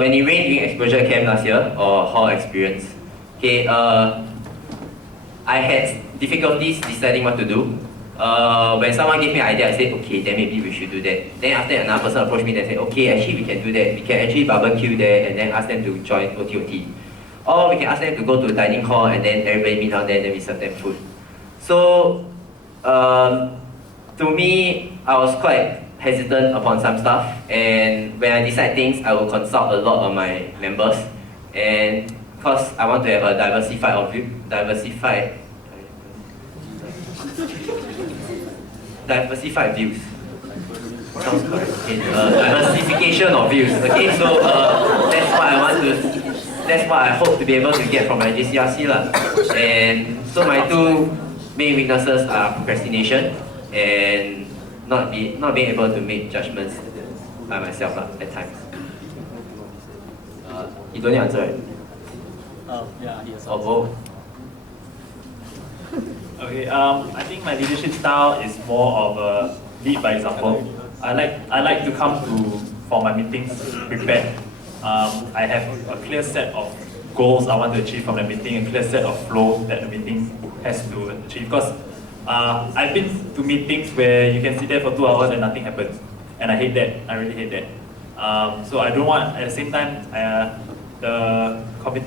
When it rained during exposure camp last year, or hall experience, okay, I had difficulties deciding what to do. When someone gave me an idea, I said, okay, then maybe we should do that. Then after another person approached me and said, okay, actually we can do that. We can actually barbecue there and then ask them to join OTOT. Or we can ask them to go to the dining hall and then everybody meet down there and then we serve them food. So, to me, I was quite hesitant upon some stuff, and when I decide things, I will consult a lot of my members, and because I want to have a diversified views. Sounds correct. Okay, diversification of views. Okay, so that's what I hope to be able to get from my JCRC lah. And so my two main weaknesses are procrastination and not being able to make judgments by myself at times. You don't need to answer, right? Yeah, yes. Or both? Okay, I think my leadership style is more of a lead by example. I like to come for my meetings prepared. I have a clear set of goals I want to achieve from the meeting, a clear set of flow that the meeting has to achieve. Because I've been to meetings where you can sit there for 2 hours and nothing happens, and I hate that. I really hate that. So I don't want, at the same time,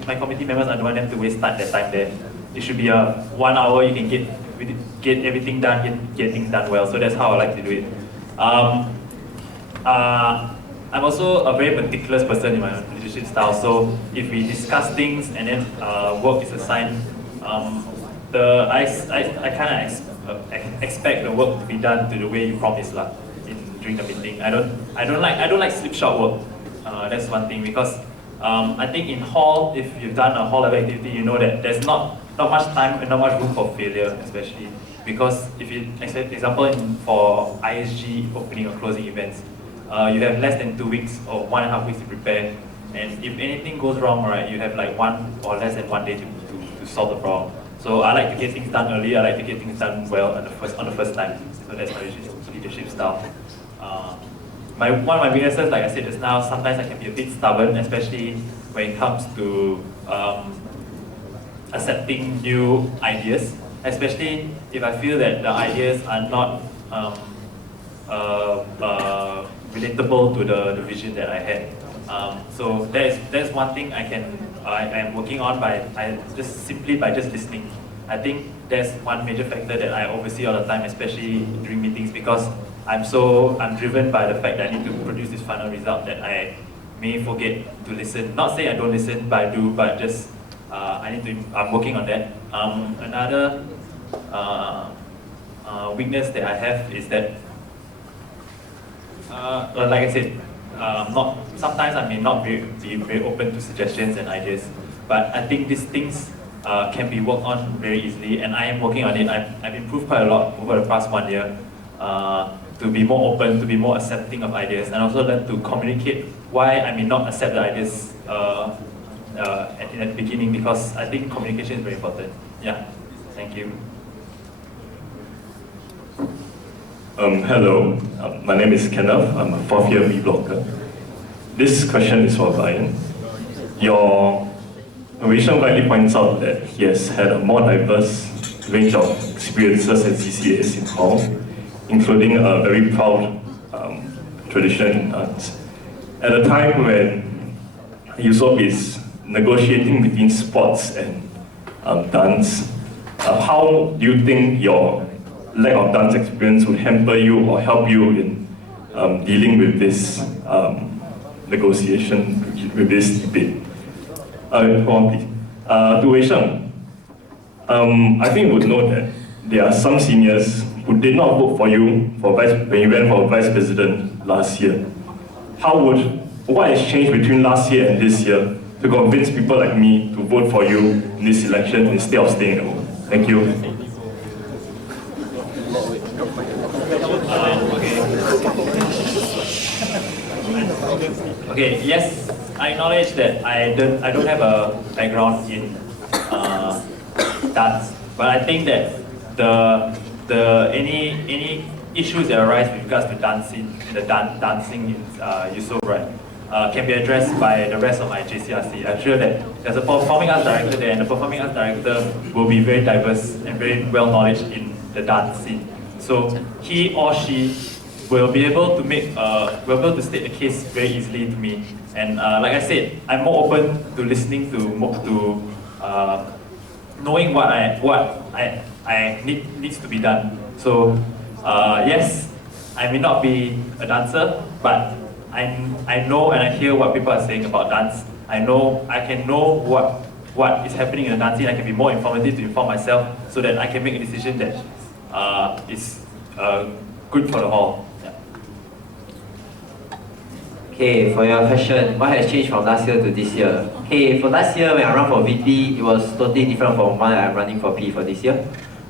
my committee members, I don't want them to waste their time there. It should be a 1 hour, you can get everything done, get things done well. So that's how I like to do it. I'm also a very meticulous person in my leadership style. So if we discuss things and then work is assigned, I kind of expect the work to be done to the way you promised during the meeting. I don't like slipshod work. That's one thing, because I think in hall, if you've done a hall level activity, you know that there's not much time and not much room for failure, especially because if you, example, for ISG opening or closing events, you have less than 2 weeks or 1.5 weeks to prepare, and if anything goes wrong, right, you have like 1 or less than 1 day to solve the problem. So I like to get things done early. I like to get things done well on the first time. So that's my leadership style. One of my weaknesses, like I said just now, sometimes I can be a bit stubborn, especially when it comes to accepting new ideas, especially if I feel that the ideas are not relatable to the vision that I had. So that's one thing I am working on by just listening. I think that's one major factor that I oversee all the time, especially during meetings, because I'm driven by the fact that I need to produce this final result that I may forget to listen. Not say I don't listen, but I do, but just I'm working on that. Another weakness that I have is that, like I said, sometimes I may not be very open to suggestions and ideas, but I think these things can be worked on very easily, and I am working on it. I've improved quite a lot over the past 1 year to be more open, to be more accepting of ideas, and also learn to communicate why I may not accept the ideas in the beginning, because I think communication is very important. Yeah, thank you. Hello, my name is Kenneth. I'm a 4th year B blocker. This question is for Ryan. Your narration rightly points out that he has had a more diverse range of experiences and CCAs in Hall, including a very proud tradition in dance. At a time when Yusof is negotiating between sports and dance, how do you think your lack of dance experience would hamper you or help you in dealing with this negotiation, with this debate? Hold on, please. To Wei Sheng, I think you would know that there are some seniors who did not vote for you when you ran for vice president last year. What has changed between last year and this year to convince people like me to vote for you in this election instead of staying at home? Thank you. Okay, yes, I acknowledge that I don't have a background in dance, but I think that any issues that arise with regards to dancing in Yusof, right, can be addressed by the rest of my JCRC. I'm sure that there's a performing arts director there, and the performing arts director will be very diverse and very well knowledge in the dance scene. So he or she will be able to state the case very easily to me. And like I said, I'm more open to listening to knowing what needs to be done. So yes, I may not be a dancer, but I know and I hear what people are saying about dance. I can know what is happening in the dance scene. I can be more informative to inform myself so that I can make a decision that is good for the hall. Yeah. Okay, for your question, what has changed from last year to this year? Okay, for last year when I ran for VP, it was totally different from when I'm running for P for this year.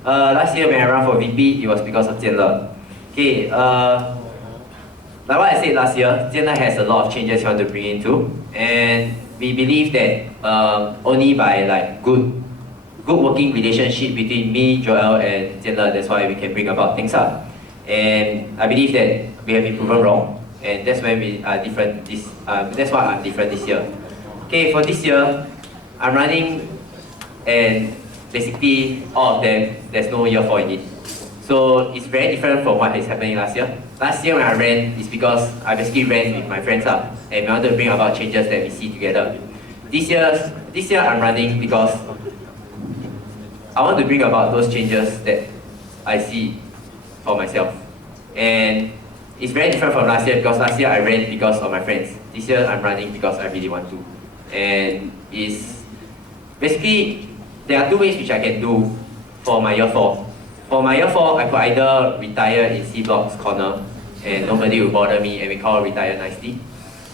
Last year when I ran for VP, it was because of Jianle. Okay, like what I said last year, Jianle has a lot of changes he wants to bring into, and we believe that only by like good working relationship between me, Joel, and Jianle, that's why we can bring about things up. And I believe that we have been proven wrong, and that's when we are different. That's why I'm different this year. Okay, for this year, I'm running, and basically all of them, there's no year 4 in it. So it's very different from what is happening last year. Last year when I ran, it's because I basically ran with my friends up, and we wanted to bring about changes that we see together. This year I'm running because I want to bring about those changes that I see for myself. And it's very different from last year, because last year I ran because of my friends. This year I'm running because I really want to. And it's basically, there are 2 ways which I can do for my year 4. For my year 4, I could either retire in C Block's corner and nobody will bother me and we call retire nicely.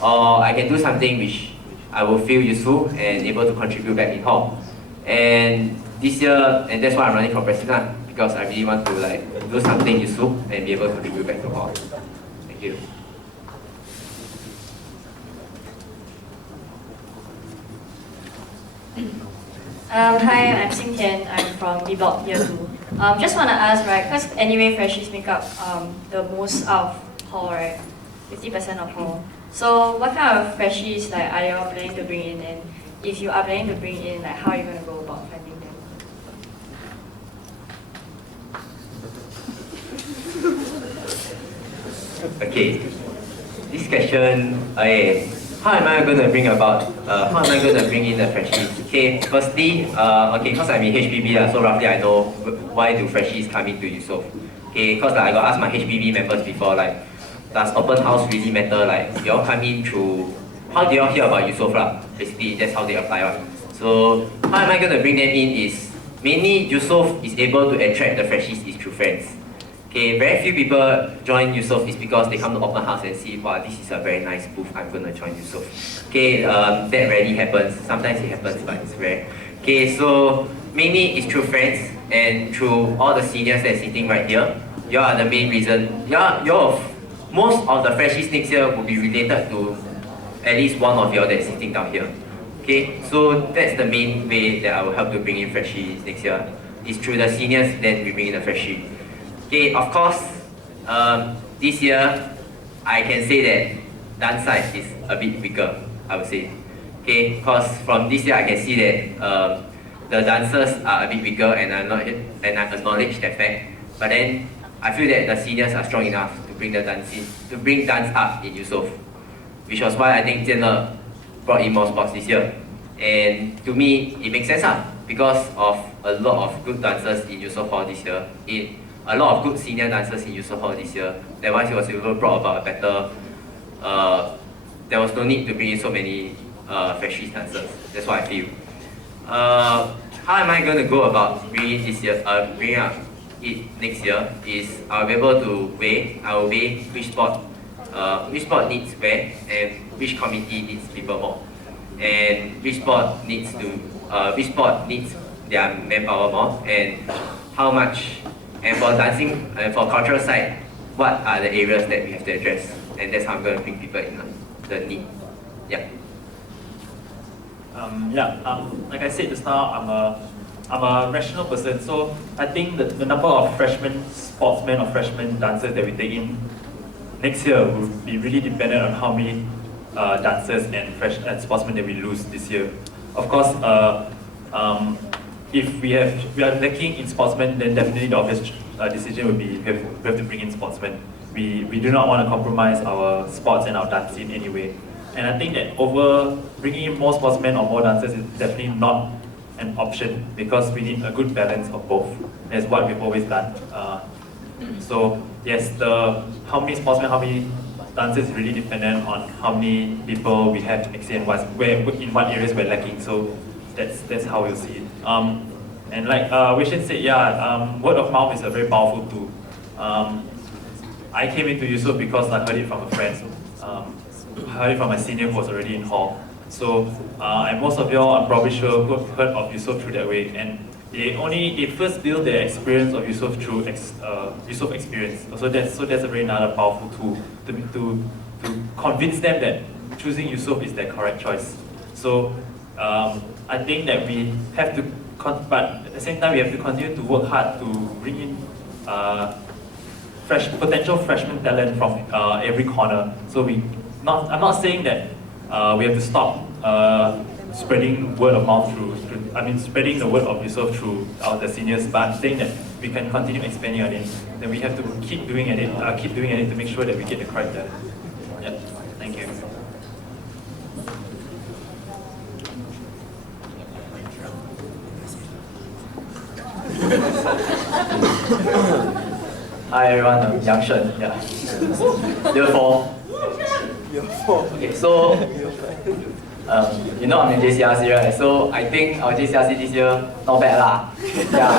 Or I can do something which I will feel useful and able to contribute back in hall. And this year, and that's why I'm running for president, because I really want to like do something useful and be able to contribute back to hall. Thank you. Hi, I'm Xing Tian. I'm from B Block Year 2. Just want to ask, right, because anyway freshies make up the most of hall, right? 50% of hall. So what kind of freshies like are you all planning to bring in, and if you are planning to bring in, like how are you going to go about finding them? Okay, this question, how am I going to bring in the freshies? Okay, firstly, because I'm in HPB, so roughly I know why do freshies come into Yusof. Okay, because I got asked my HPB members before, like, does open house really matter? Like, you all come in through, how do you all hear about Yusof lah? Basically, that's how they apply on. So, how am I going to bring them in is, mainly Yusof is able to attract the freshies is through friends. Okay, very few people join Yusof is because they come to open house and see, wow, this is a very nice booth, I'm gonna join Yusof. Okay, that rarely happens. Sometimes it happens, but it's rare. Okay, so mainly it's through friends and through all the seniors that are sitting right here. You are the main reason. Most of the freshies next year will be related to at least one of you that is sitting down here. Okay, so that's the main way that I will help to bring in freshies next year. It's through the seniors, then we bring in the freshie. Okay, of course, this year I can say that dance side is a bit bigger, I would say. Okay, because from this year I can see that the dancers are a bit bigger, and I acknowledge that fact. But then I feel that the seniors are strong enough to bring dance up in Yusof, which was why I think Jianle brought in more sports this year. And to me, it makes sense because of a lot of good dancers in Yusof Hall this year. A lot of good senior dancers in Yusof Hall this year. That once he was able to brought about a better, there was no need to bring in so many freshies dancers. That's what I feel. How am I going to go about bringing up it next year? Is I'll be able to weigh. I will weigh which sport needs where, and which committee needs people more, and which sport needs their manpower more, and how much. And for dancing and for cultural side, what are the areas that we have to address? And that's how I'm going to bring people in the need. Yeah. Like I said just now, I'm a rational person, so I think that the number of freshman sportsmen or freshman dancers that we take in next year will be really dependent on how many dancers and sportsmen that we lose this year. Of course, if we are lacking in sportsmen, then definitely the obvious decision would be we have to bring in sportsmen. We do not want to compromise our sports and our dancing anyway. And I think that bringing in more sportsmen or more dancers is definitely not an option, because we need a good balance of both. That's what we've always done. So yes, how many sportsmen, how many dancers is really dependent on how many people we have next year and in what areas we're lacking. So that's how we'll see it. And like Wishin said, word of mouth is a very powerful tool. I came into Yusof because I heard it from a friend. I heard it from my senior who was already in hall. So, and most of y'all, I'm probably sure, heard of Yusof through that way. And they first build their experience of Yusof through Yusof experience. So that's a very another powerful tool to convince them that choosing Yusof is their correct choice. So I think that we have to, but at the same time we have to continue to work hard to bring in potential freshman talent from every corner. So I'm not saying that we have to stop spreading word of mouth spreading the word of Yusof through the seniors, but I'm saying that we can continue expanding on it. Then we have to keep doing it to make sure that we get the correct talent. Yeah, thank you. Hi everyone, I'm Yang Shen. Yeah. Year 4. Okay, so I'm in JCRC, right? So I think our JCRC this year not bad lah. Yeah.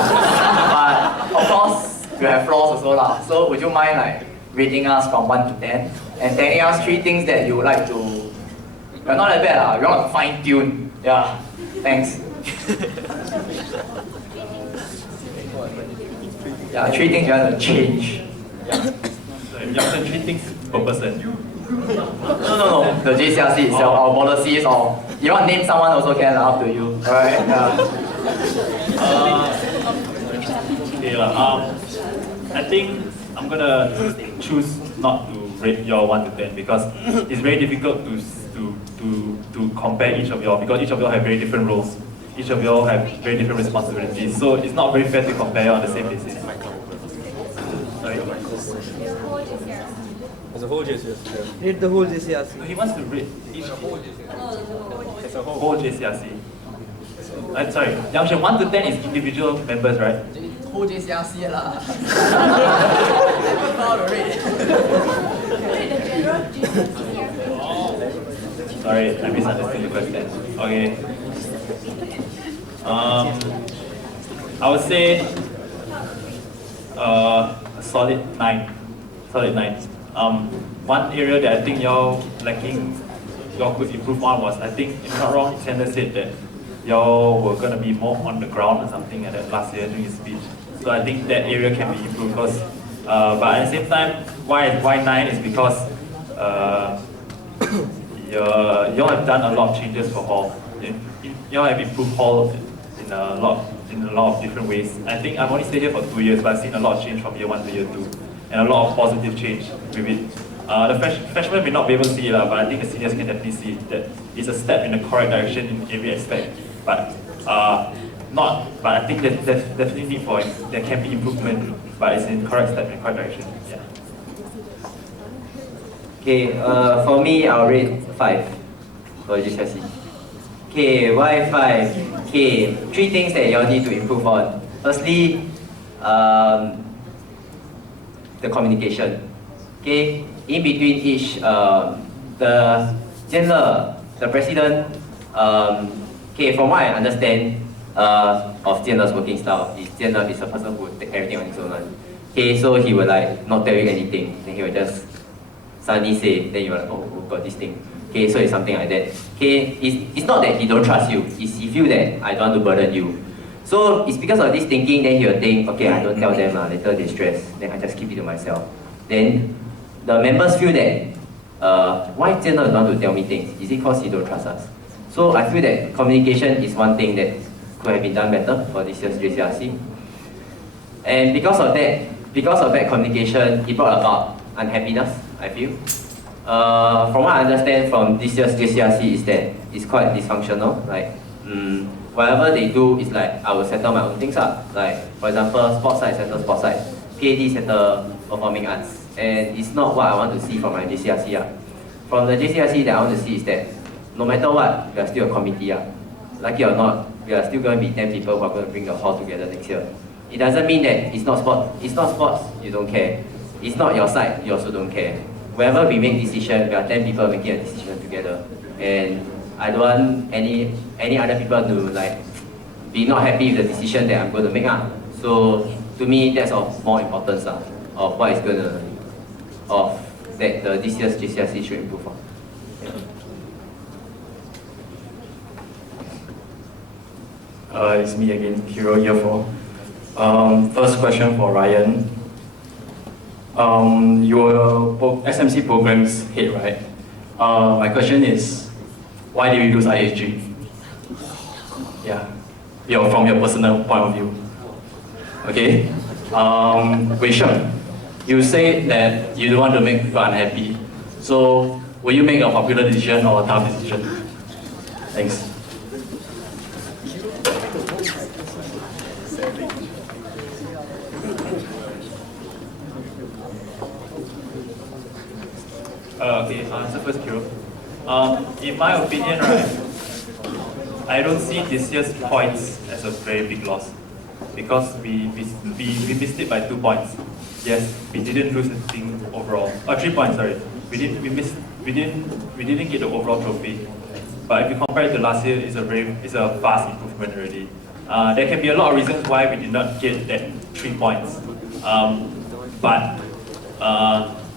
But of course we have flaws also lah. So would you mind like rating us from 1 to 10 and telling us 3 things that you would like to? We're not that bad lah. We want to fine tune. Yeah. Thanks. Yeah, 3 things you want to change. Yeah. So Yang Shen, 3 things per person. No. The JCRC itself, our policies, or you want to name someone also can, up to you. Alright? I think I'm gonna choose not to rate your 1 to 10 because it's very difficult to compare each of y'all, because each of y'all have very different roles. Each of y'all have very different responsibilities. So it's not very fair to compare on the same basis. Sorry? As a whole JCRC. Read the whole JCRC. He wants to rate each as a whole JCRC. I'm sorry, Yang Shen, 1 to 10 is individual members, right? Whole JCRC lah. Sorry, I misunderstood the question. Okay. I would say a solid 9. Solid 9. One area that I think y'all lacking, y'all could improve on was, I think, if I'm not wrong, Sanders said that y'all were going to be more on the ground or something like that last year during his speech. So I think that area can be improved because, but at the same time, why 9 is because y'all have done a lot of changes for Hall. Y'all have improved Hall in a lot of different ways. I think I've only stayed here for 2 years, but I've seen a lot of change from year 1 to year 2, and a lot of positive change with it. The freshmen may not be able to see it, but I think the seniors can definitely see that it's a step in the correct direction in every aspect. But I think that there's definitely need for it. There can be improvement, but it's in correct step in the correct direction. Yeah. Okay, for me, I'll rate 5 for GCSE. Okay, why 5? Okay, 3 things that you all need to improve on. Firstly, the communication. Okay, in between each, the general, the president, okay, from what I understand of Jianle's working style, Jianle is a person who will take everything on his own. Okay, so he will like not tell you anything, then he will just suddenly say, then you're like, oh, got this thing. Okay, so it's something like that. Okay, it's not that he don't trust you, it's he feel that I don't want to burden you. So it's because of this thinking, then he will think, okay, I don't tell them, later they stress, then I just keep it to myself. Then the members feel that, why Jianle don't want to tell me things? Is it because he don't trust us? So I feel that communication is one thing that could have been done better for this year's JCRC. And because of that communication, it brought about unhappiness, I feel. From what I understand from this year's JCRC is that it's quite dysfunctional. Like, whatever they do is like, I will settle my own things up. Like, for example, sports side settle sports side, PAD settle performing arts. And it's not what I want to see from my JCRC. From the JCRC that I want to see is that no matter what, we are still a committee. Like it or not, we are still going to be 10 people who are going to bring the hall together next year. It doesn't mean that it's not sport. It's not sports, you don't care. It's not your side, you also don't care. Wherever we make decision, we are 10 people making a decision together. And I don't want any other people to like be not happy with the decision that I'm going to make. So to me, that's of more importance of what is going to, that this year's JCRC should improve on. It's me again, Hero Year 4. First question for Ryan. You were SMC programs head, right? My question is, why did we lose ISG? Yeah, from your personal point of view. Okay. Wei Sheng, you say that you don't want to make people unhappy. So, will you make a popular decision or a tough decision? Thanks. Okay, answer first, Kiro. In my opinion, right, I don't see this year's points as a very big loss because we missed it by 2 points. Yes, we didn't lose anything overall. 3 points, sorry. We didn't get the overall trophy. But if you compare it to last year, it's a vast improvement already. There can be a lot of reasons why we did not get that 3 points.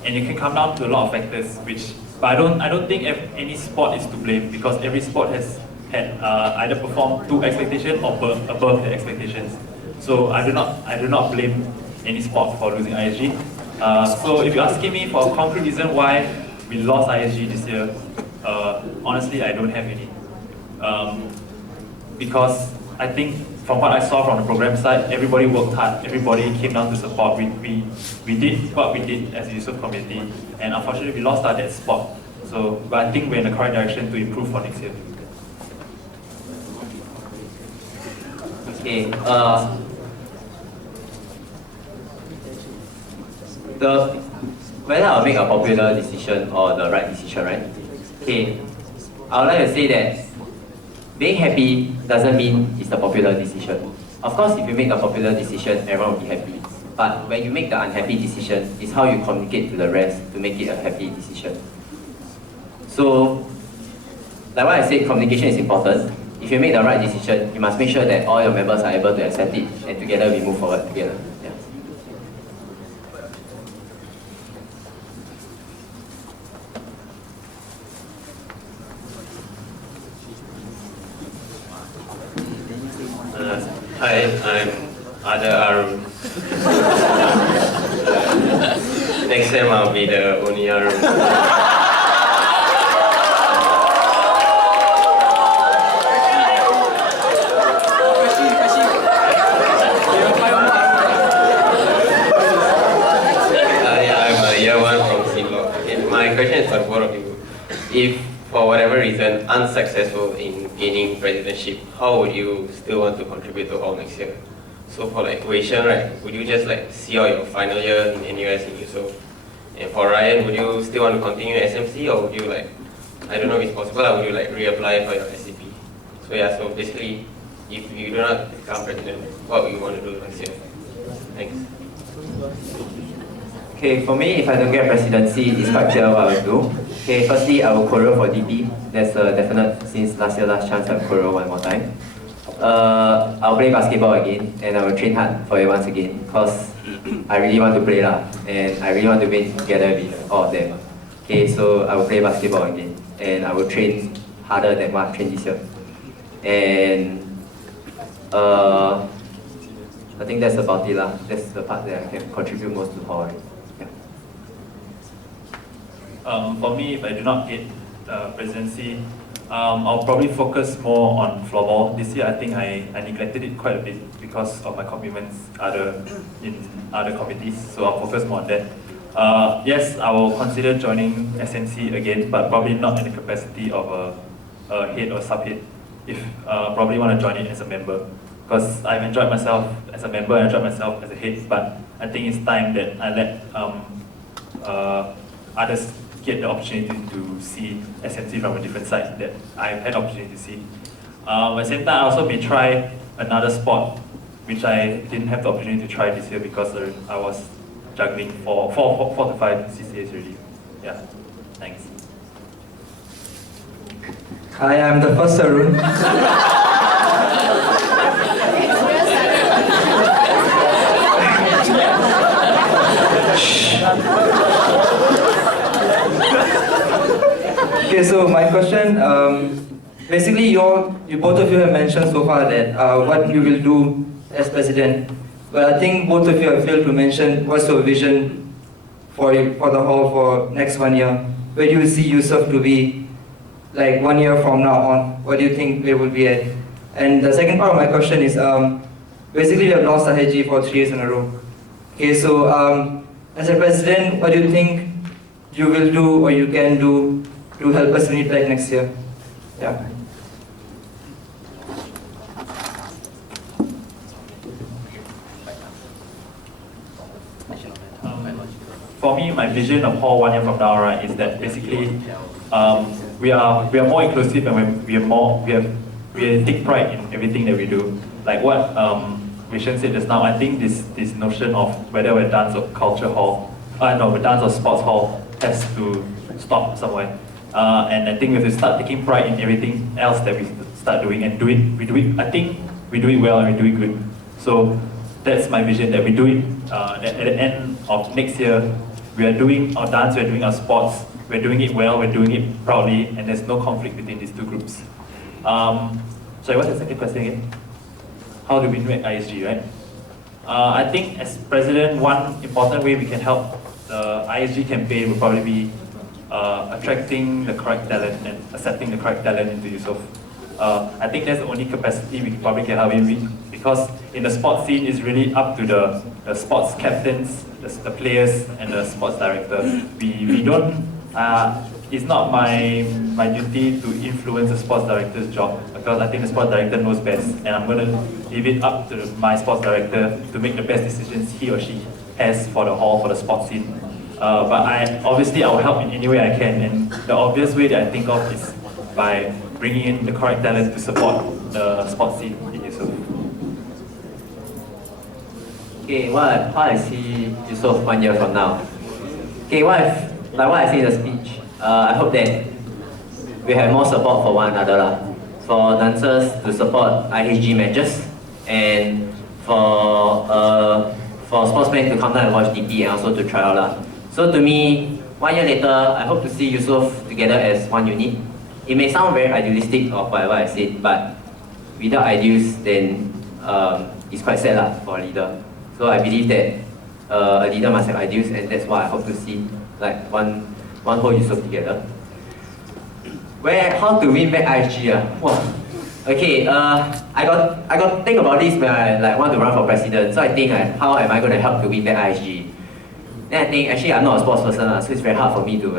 And it can come down to a lot of factors, but I don't think any sport is to blame because every sport has had either performed to expectation or above the expectations. So I do not blame any sport for losing ISG. So if you're asking me for a concrete reason why we lost ISG this year, honestly I don't have any. Because I think from what I saw from the program side, everybody worked hard, everybody came down to support. We did what we did as a Yusof community, and unfortunately we lost that spot. So, but I think we're in the correct direction to improve for next year. Okay, whether I'll make a popular decision or the right decision, right? Okay, I would like to say that being happy doesn't mean it's the popular decision. Of course, if you make a popular decision, everyone will be happy. But when you make the unhappy decision, it's how you communicate to the rest to make it a happy decision. So, like what I said, communication is important. If you make the right decision, you must make sure that all your members are able to accept it, and together we move forward together. Yeah. Hi, I'm Ada Arun. Next time I'll be the only Arun. My question is for both of you. If, for whatever reason, unsuccessful in gaining presidency, how would you still want to contribute to Hall next year? So for like Wei Sheng, right, would you just like see out your final year in NUS in Yusof? And for Ryan, would you still want to continue SMC, or would you like, I don't know if it's possible, or would you like reapply for your SCP? So yeah, so basically, if you do not become president, what would you want to do next year? Thanks. Okay, for me, if I don't get presidency, it's quite clear what I will do. Okay, firstly, I will choreo for DP. That's a definite, since last chance I will choreo one more time. I'll play basketball again, and I will train hard for it once again, because I really want to play lah, and I really want to win together with all of them. Okay, so I will play basketball again, and I will train harder than what I trained this year. And I think that's about it lah. That's the part that I can contribute most to Hall. For me, if I do not get presidency, I'll probably focus more on floorball. This year, I think I neglected it quite a bit because of my commitments in other committees, so I'll focus more on that. Yes, I will consider joining SNC again, but probably not in the capacity of a head or sub-head. If probably want to join it as a member, because I've enjoyed myself as a member, I enjoyed myself as a head, but I think it's time that I let others get the opportunity to see SMC from a different side that I've had opportunity to see. At the same time, I also may try another sport, which I didn't have the opportunity to try this year because I was juggling four to five CCAs already. Yeah, thanks. Hi, I'm the first Arun. Okay, so my question, basically you both of you have mentioned so far that what you will do as president, but I think both of you have failed to mention what's your vision for the Hall for next 1 year. Where do you see yourself to be like 1 year from now on? What do you think we will be at? And the second part of my question is, basically we have lost Saheji for 3 years in a row. Okay, so as a president, what do you think you will do or you can do to help us win it back next year? Yeah. For me, my vision of Hall 1 year from now, right, is that basically we are more inclusive and we take pride in everything that we do. Like what Vishen said just now, I think this notion of whether we're dance or culture hall, we're dance or sports hall has to stop somewhere. And I think we have to start taking pride in everything else that we start doing and I think we do it well and we do it good. So that's my vision, that we do it at the end of next year. We are doing our dance, we're doing our sports, we're doing it well, we're doing it proudly, and there's no conflict between these two groups. Sorry, what's the second question again? How do we make ISG, right? I think as president, one important way we can help the ISG campaign will probably be attracting the correct talent and accepting the correct talent into Yusof. I think that's the only capacity we probably can help with, because in the sports scene, it's really up to the sports captains, the players, and the sports director. We don't. It's not my duty to influence the sports director's job, because I think the sports director knows best, and I'm going to leave it up to my sports director to make the best decisions he or she has for the hall, for the sports scene. But obviously I will help in any way I can, and the obvious way that I think of is by bringing in the correct talent to support the sports scene in Yusof. Okay, how I see Yusof 1 year from now. Okay, like what I say in the speech, I hope that we have more support for one another lah. For dancers to support IHG matches, and for sportsmen to come down and watch DP and also to try out lah. So to me, 1 year later, I hope to see Yusof together as one unit. It may sound very idealistic or whatever I said, but without ideals, then it's quite sad lah for a leader. So I believe that a leader must have ideals, and that's what I hope to see, like one whole Yusof together. How to win back ISG? Wow. Okay, I got to think about this when I want to run for president. So I think how am I going to help to win back ISG? Then I think actually I'm not a sports person, so it's very hard for me to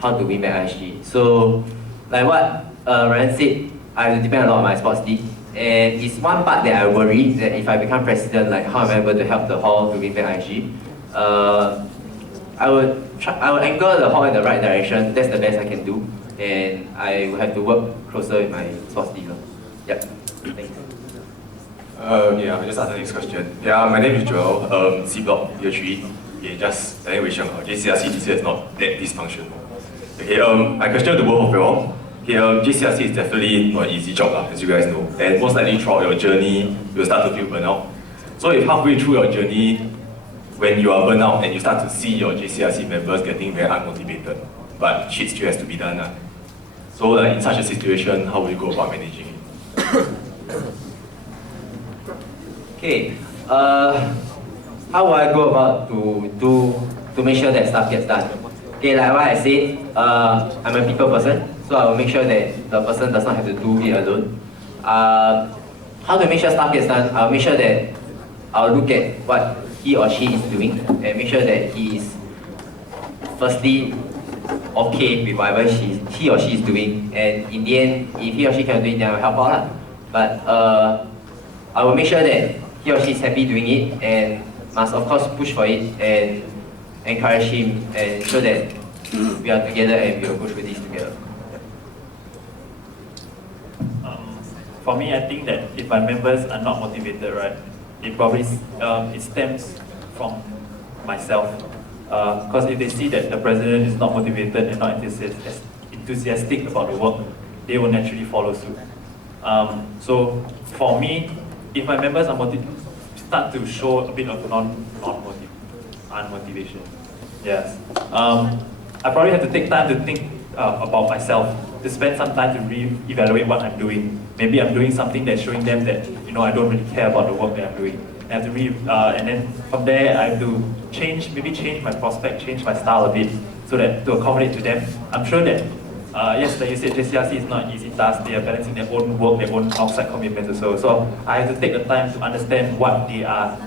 how to win back ISG. So like what Ryan said, I have to depend a lot on my sports team. And it's one part that I worry that if I become president, how am I able to help the hall to win back ISG? I would anchor the hall in the right direction. That's the best I can do. And I will have to work closer with my sports team. Yep. Thanks. Yeah, I'll just answer the next question. Yeah, my name is Joel, C Block, year 3. Okay, just anyway, JCRC this year is not that dysfunctional. Okay, my question to both of you all. Okay, JCRC is definitely not an easy job, as you guys know. And most likely throughout your journey, you'll start to feel burnout. So if halfway through your journey, when you are burnout and you start to see your JCRC members getting very unmotivated, but shit still has to be done. So in such a situation, how will you go about managing it? Okay, how will I go about to make sure that stuff gets done? Okay, like what I said, I'm a people person, so I will make sure that the person does not have to do it alone. How to make sure stuff gets done? I'll make sure that I'll look at what he or she is doing and make sure that he is firstly okay with whatever he or she is doing, and in the end, if he or she can do it, then I'll help out. But I will make sure that he or she is happy doing it, and must of course push for it and encourage him and show that we are together and we will go through this together. For me, I think that if my members are not motivated, right, it probably it stems from myself. Because if they see that the president is not motivated and not enthusiastic about the work, they will naturally follow suit. So for me, if my members are start to show a bit of unmotivation, yes, I probably have to take time to think about myself, to spend some time to re-evaluate what I'm doing. Maybe I'm doing something that's showing them that I don't really care about the work that I'm doing. I have to and then from there I have to change my prospect, change my style a bit, so that to accommodate to them. I'm sure that yes, like you said, JCRC is not an easy task. They are balancing their own work, their own outside commitments also. So I have to take the time to understand what they are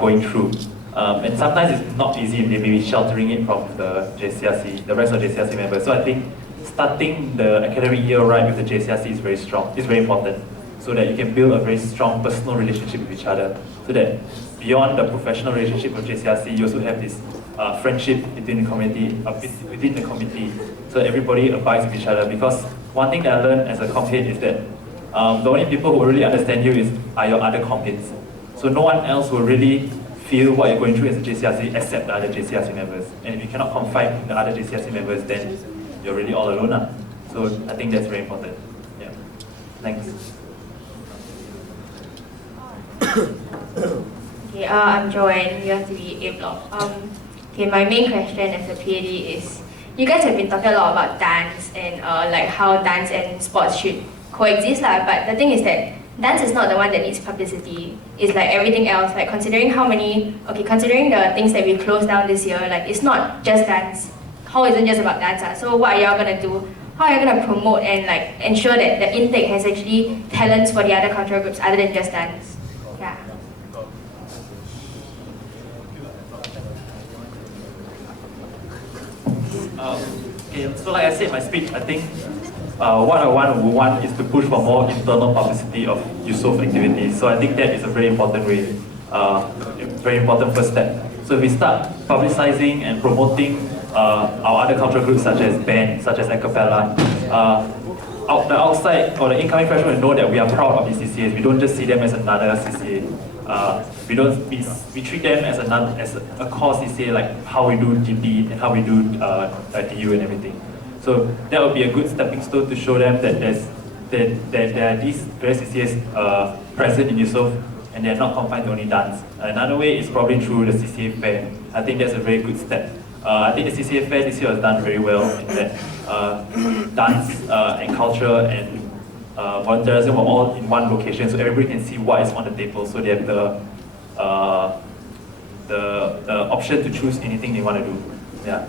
going through. And sometimes it's not easy. They may be sheltering it from the JCRC, the rest of JCRC members. So I think starting the academic year right with the JCRC is very strong. It's very important, so that you can build a very strong personal relationship with each other. So that beyond the professional relationship of JCRC, you also have this friendship between the community, within the committee, so everybody abides with each other. Because one thing that I learned as a comp head is that the only people who really understand you are your other comp heads. So no one else will really feel what you're going through as a JCRC except the other JCRC members. And if you cannot confide in the other JCRC members, then you're really all alone. So I think that's very important. Yeah. Thanks. Okay, I'm Joanne, year 3 A block. Okay, my main question as a PhD is, you guys have been talking a lot about dance and how dance and sports should coexist but the thing is that dance is not the one that needs publicity. It's like everything else, considering considering the things that we closed down this year, it's not just dance. Hall isn't just about dance. So what are y'all gonna do? How are you gonna promote and ensure that the intake has actually talents for the other cultural groups other than just dance? Yeah. Okay, so like I said in my speech, I think what I want is to push for more internal publicity of Yusof activities. So I think that is a very important way, very important first step. So if we start publicizing and promoting our other cultural groups such as band, such as a cappella, the outside or the incoming freshmen will know that we are proud of these CCAs. We don't just see them as another CCA. We treat them as a core CCA, like how we do GP and how we do DU and everything. So that would be a good stepping stone to show them that there are these various CCAs present in Yusof, and they are not confined to only dance. Another way is probably through the CCA fair. I think that's a very good step. I think the CCA fair this year has done very well in that dance and culture and volunteerism were all in one location, so everybody can see what is on the table. So they have the option to choose anything they want to do. Yeah.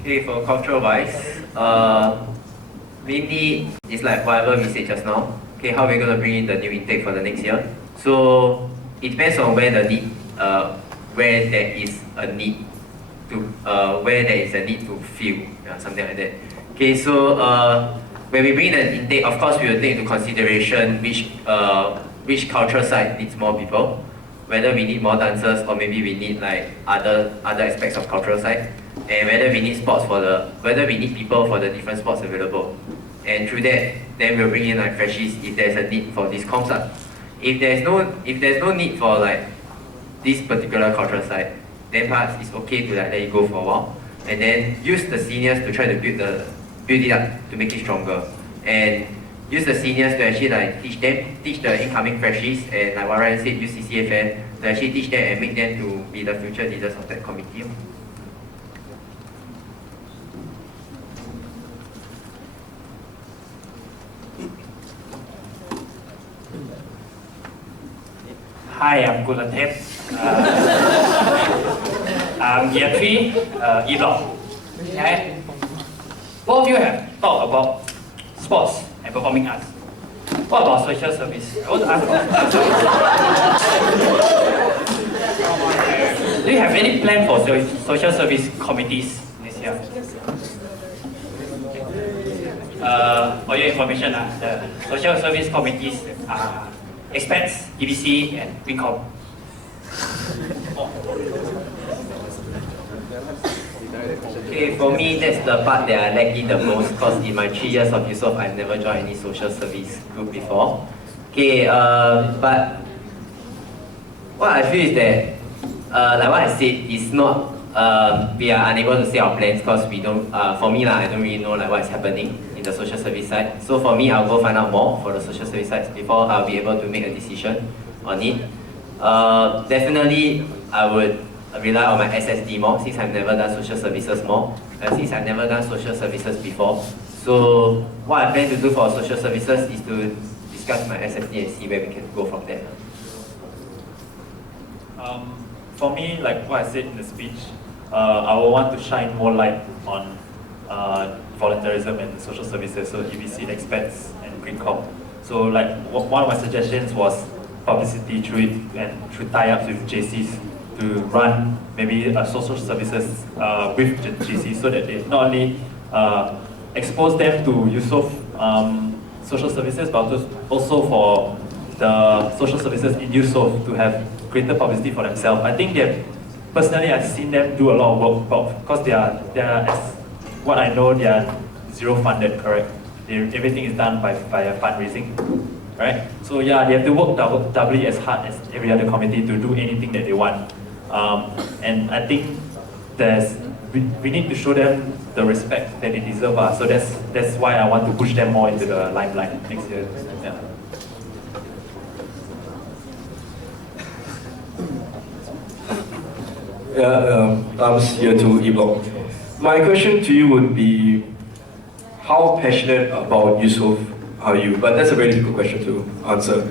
Okay, for cultural wise, mainly it's like whatever we said just now. Okay, how we're gonna bring in the new intake for the next year. So it depends on where the need, where there is a need to fill, something like that. Okay, so when we bring the intake, of course we will take into consideration which cultural site needs more people, whether we need more dancers or maybe we need like other aspects of cultural site, and whether we need whether we need people for the different spots available. And through that, then we'll bring in like freshies if there's a need for this comms up. If there's no need for like this particular cultural site, then perhaps it's okay to like let it go for a while, and then use the seniors to try to build it up to make it stronger, and use the seniors to actually like teach the incoming freshies, and like what Ryan said, use CCFN to actually teach them and make them to be the future leaders of that committee. Hi, I'm Gulatep. I'm year 3, E-Block. Okay? Both of you have talked about sports and performing arts. What about social service? I want to ask about do you have any plan for social service committees this year? For your information, the social service committees are Expats, EBC, and WINCOM. Okay, for me, that's the part that I lack in the most, because in my 3 years of Yusof, I've never joined any social service group before. Okay, but what I feel is that, like what I said, it's not, we are unable to say our plans because we don't, for me, I don't really know like what is happening in the social service side. So for me, I'll go find out more for the social service side before I'll be able to make a decision on it. Definitely, I would rely on my SSD more since I've never done social services more, since I've never done social services before. So what I plan to do for social services is to discuss my SSD and see where we can go from there. For me, like what I said in the speech, I will want to shine more light on volunteerism and social services, so EBC, Expats, and GreenCorp. So like one of my suggestions was publicity through it and through tie-ups with JCs to run maybe social services with JCs, so that they not only expose them to Yusof social services, but also for the social services in Yusof to have greater publicity for themselves. I think personally I've seen them do a lot of work because they are as what I know, they are zero funded, correct? Everything is done by fundraising, right? So yeah, they have to work doubly as hard as every other committee to do anything that they want. And I think we need to show them the respect that they deserve. So that's why I want to push them more into the limelight next year. Yeah. I'm here to E-Block. My question to you would be, how passionate about Yusof are you? But that's a very difficult question to answer.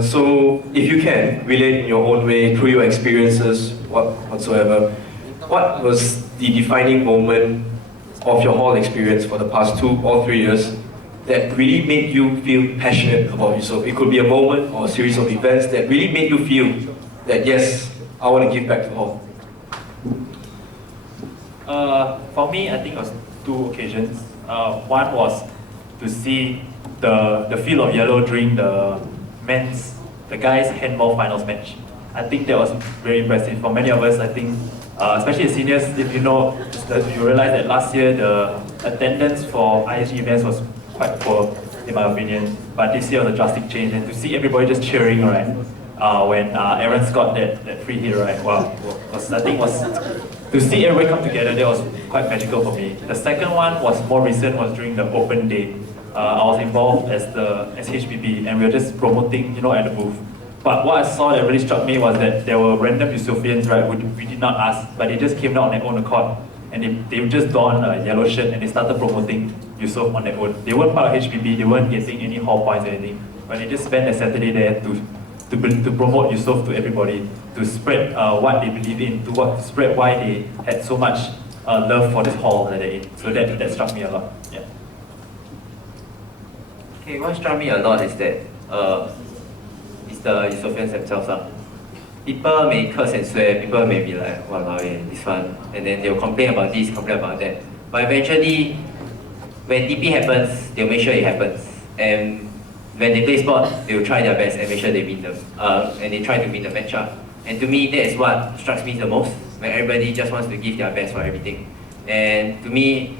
So if you can, relate in your own way, through your experiences, whatsoever, what was the defining moment of your whole experience for the past 2 or 3 years that really made you feel passionate about Yusof? It could be a moment or a series of events that really made you feel that, yes, I want to give back to all. For me, I think it was 2 occasions. One was to see the field of yellow during the guys handball finals match. I think that was very impressive for many of us. I think, especially the seniors, if you know, you realize that last year the attendance for ISG events was quite poor, in my opinion. But this year was a drastic change, and to see everybody just cheering, right? When Aaron got that free hit, right? Wow, to see everybody come together, that was quite magical for me. The second one was more recent, was during the open day. I was involved as the SHBB, and we were just promoting, at the booth. But what I saw that really struck me was that there were random Yusofians, right, who we did not ask, but they just came down on their own accord. and they just donned a yellow shirt and they started promoting Yusof on their own. They weren't part of HPB, they weren't getting any hall points or anything, but they just spent a Saturday there to promote Yusof to everybody, to spread what they believe in, to spread why they had so much love for this hall that they're in. So that struck me a lot. Yeah. Okay, what struck me a lot is that it's the Yusofians themselves. People may curse and swear, people may be like, walao this one, and then they'll complain about this, complain about that. But eventually, when DP happens, they'll make sure it happens. And when they play sport, they'll try their best and make sure they win them. And they try to win the match up. And to me, that is what strikes me the most, when everybody just wants to give their best for everything. And to me,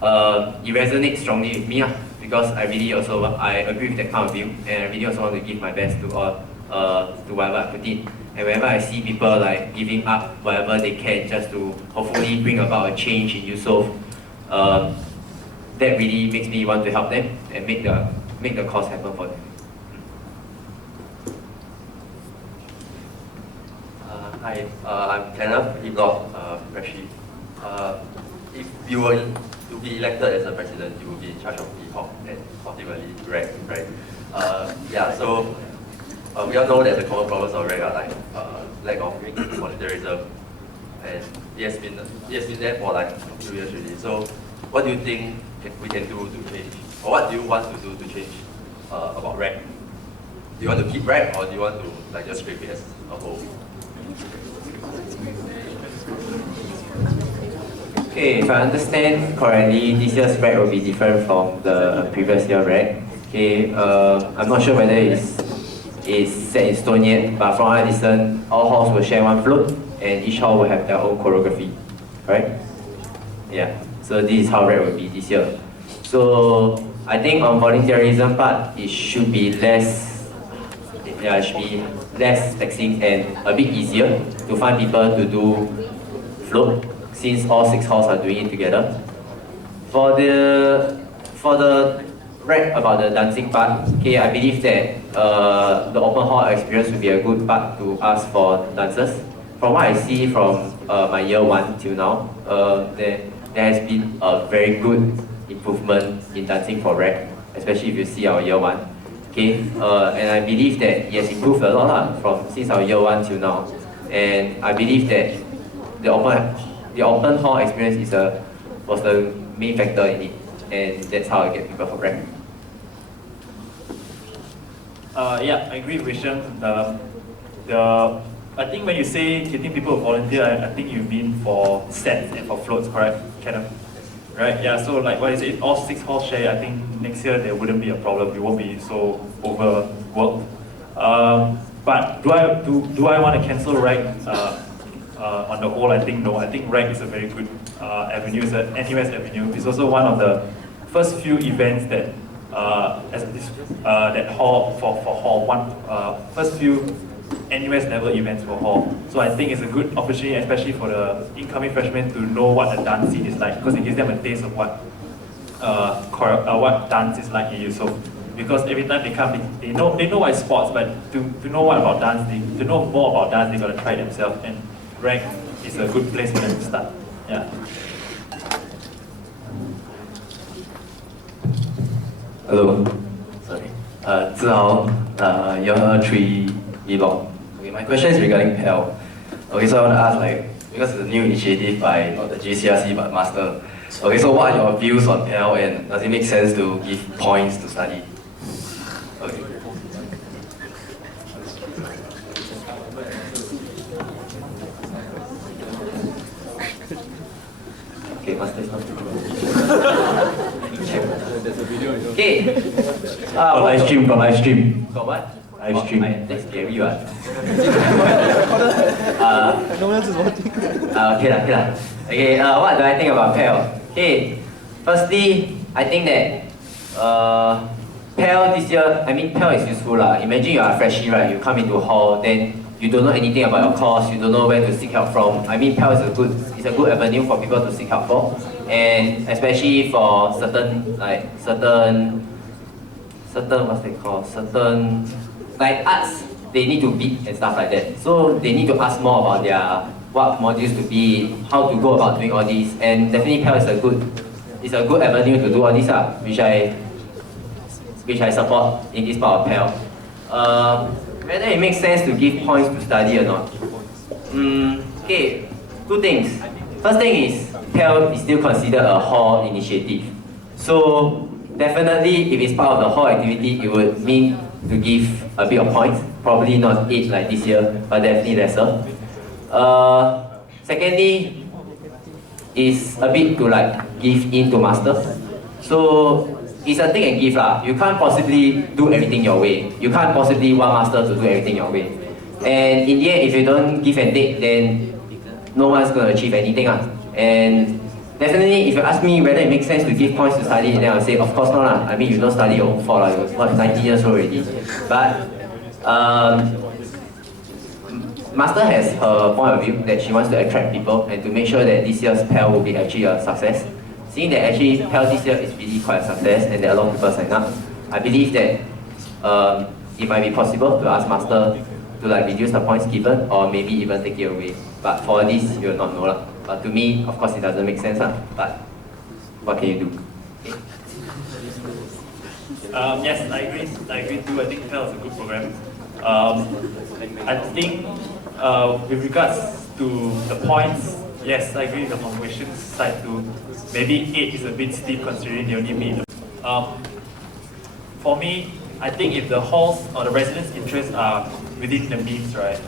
it resonates strongly with me, because I agree with that kind of view, and I really also want to give my best to whatever I put in. And whenever I see people like giving up whatever they can just to hopefully bring about a change in Yusof, that really makes me want to help them and make the cause happen for them. Hi, I'm Kenneth, E-Block, Freshie. If you were to be elected as a president, you will be in charge of EHOC and ultimately REC, right? So we all know that the common problems of REC are like lack of volunteerism, and it has been there for like a few years already. So what do you think we can do to change? Or what do you want to do to change about REC? Do you want to keep REC, or do you want to like just scrape it as a whole? Okay, if I understand correctly, this year's REC will be different from the previous year REC. Okay, I'm not sure whether it's set in stone yet, but from what I listen, all halls will share one float, and each hall will have their own choreography, right? Yeah, so this is how REC will be this year. So I think on volunteerism part, it should be less taxing and a bit easier to find people to do float, since all 6 halls are doing it together. For the REC about the dancing part, okay, I believe that the open hall experience will be a good part to ask for dancers. From what I see from my year 1 till now, there has been a very good improvement in dancing for REC, especially if you see our year 1. Okay, and I believe that it has improved a lot since our year 1 till now. And I believe that the open hall experience was the main factor in it, and that's how I get people for REC. Yeah, I agree with Vishen. I think when you say getting people to volunteer, I think you mean for sets and for floats, correct? Kenneth? Right? Yeah. So like what I said, all 6 halls share. I think next year there wouldn't be a problem. We won't be so overworked. But do I want to cancel REC? On the whole, I think no. I think REC is a very good avenue. It's an NUS avenue. It's also one of the first few events that that hall for hall first few NUS level events for hall. So I think it's a good opportunity, especially for the incoming freshmen, to know what the dance scene is like, because it gives them a taste of what dance is like in Yusof. Because every time they come, they know what is sports, but to know what about dance, to know more about dance, they gotta try themselves. And REC is a good place for them to start. Yeah. Hello. Sorry. Zhao, year 3 E-Block. Okay, my question is regarding PEL. Okay, so I want to ask, because it's a new initiative by not the GCRC but Master. Okay, so what are your views on PEL, and does it make sense to give points to study? Okay. Okay, Master is not. Okay. Live stream. Got what? Live stream. That's scary, what? No one else is watching. Okay, what do I think about PEL? Okay, firstly, I think that PEL this year, PEL is useful lah. Imagine you are a freshie, right? You come into hall, then you don't know anything about your course, you don't know where to seek help from. PEL is a good avenue for people to seek help for, and especially for certain arts, they need to beat and stuff like that. So they need to ask more about what modules to be, how to go about doing all these, and definitely Pell is a good avenue to do all this, which I support in this part of Pell. Whether it makes sense to give points to study or not. Okay, two things. First thing is, Pell is still considered a hall initiative. So definitely, if it's part of the hall activity, it would mean to give a bit of points. Probably not 8 like this year, but definitely lesser. Secondly, is a bit to like give in to master. So it's a take and give lah. You can't possibly do everything your way. You can't possibly want master to do everything your way. And in the end, if you don't give and take, then no one's going to achieve anything. And definitely, if you ask me whether it makes sense to give points to study, then I'll say, of course not. I mean, you don't study your own fault. You're 90 years old already. But Master has her point of view that she wants to attract people and to make sure that this year's Pell will be actually a success. Seeing that actually Pell this year is really quite a success and that a lot of people sign up, I believe that it might be possible to ask Master to like reduce the points given or maybe even take it away. But for this, you will not know. But to me, of course, it doesn't make sense. But what can you do? Yes, I agree too. I think Pell is a good program. I think with regards to the points, yes, I agree with the motivation side too. Maybe 8 is a bit steep considering they only meet. For me, I think if the halls or the residents' interests are within the means, right,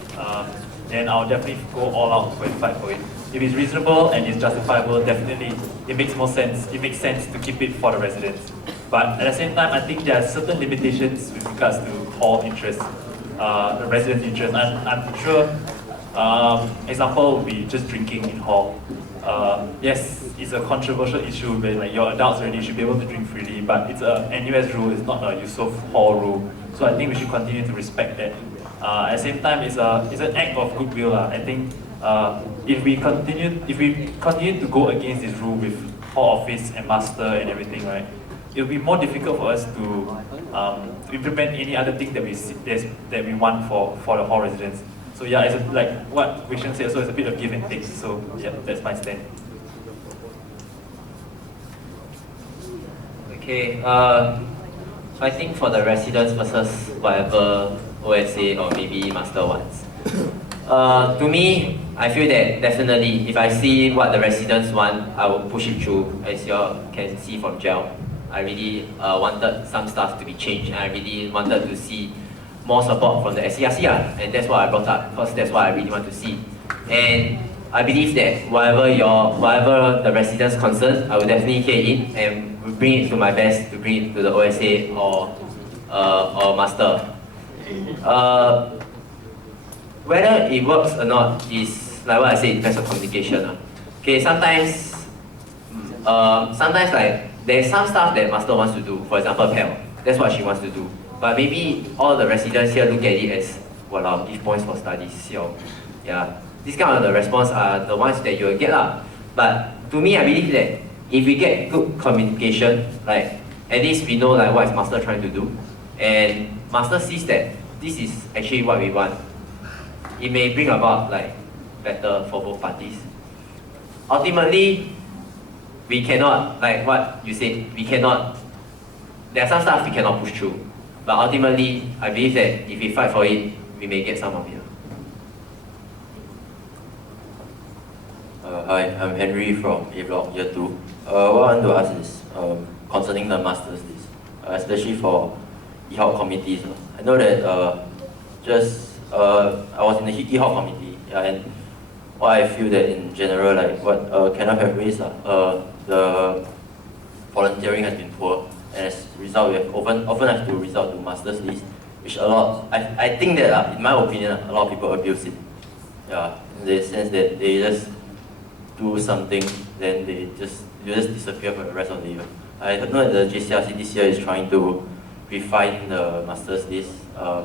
then I'll definitely go all out to fight for it. If it's reasonable and it's justifiable, definitely it makes more sense. It makes sense to keep it for the residents. But at the same time, I think there are certain limitations with regards to hall interest, the residents' interest. I'm sure, example would be just drinking in hall. Yes, it's a controversial issue where like you're adults already, you should be able to drink freely, but it's a NUS rule, it's not a Yusof Hall rule. So I think we should continue to respect that. At the same time, it's an act of goodwill. I think if we continue to go against this rule with hall office and master and everything, right, it'll be more difficult for us to implement any other thing that we want for the hall residents. So yeah, it's like what Vishen said, so it's a bit of give and take. So yeah, that's my stand. Okay, so I think for the residents versus whatever OSA or maybe master wants. To me, I feel that definitely if I see what the residents want, I will push it through. As you all can see from GEL, I really wanted some stuff to be changed, and I really wanted to see more support from the SCRC, and that's what I brought up, because that's what I really want to see. And I believe that whatever the residents' concern, I will definitely hear it and will bring it to my best to bring it to the OSA or master. Whether it works or not is, like what I said, it depends on communication. Okay, sometimes like there's some stuff that master wants to do, for example, Pell, that's what she wants to do. But maybe all the residents here look at it as, well, I'll give points for studies. So, yeah, these kind of the response are the ones that you will get. But to me, I believe that if we get good communication, like at least we know like what is master trying to do, and master sees that this is actually what we want, it may bring about like better for both parties. Ultimately, we cannot, like what you said, there are some stuff we cannot push through. But ultimately, I believe that if we fight for it, we may get some of it. Hi, I'm Henry from A Block Year 2. What I want to ask is concerning the masters list, especially for EHOP committees. I know that I was in the EHOP committee, and what I feel that in general, like what Kenneth have raised, the volunteering has been poor. And as a result, we have often have to resort to masters list, which I think that, in my opinion, a lot of people abuse it. Yeah, in the sense that they just do something, then they just disappear for the rest of the year. I know that the JCRC this year is trying to refine the masters list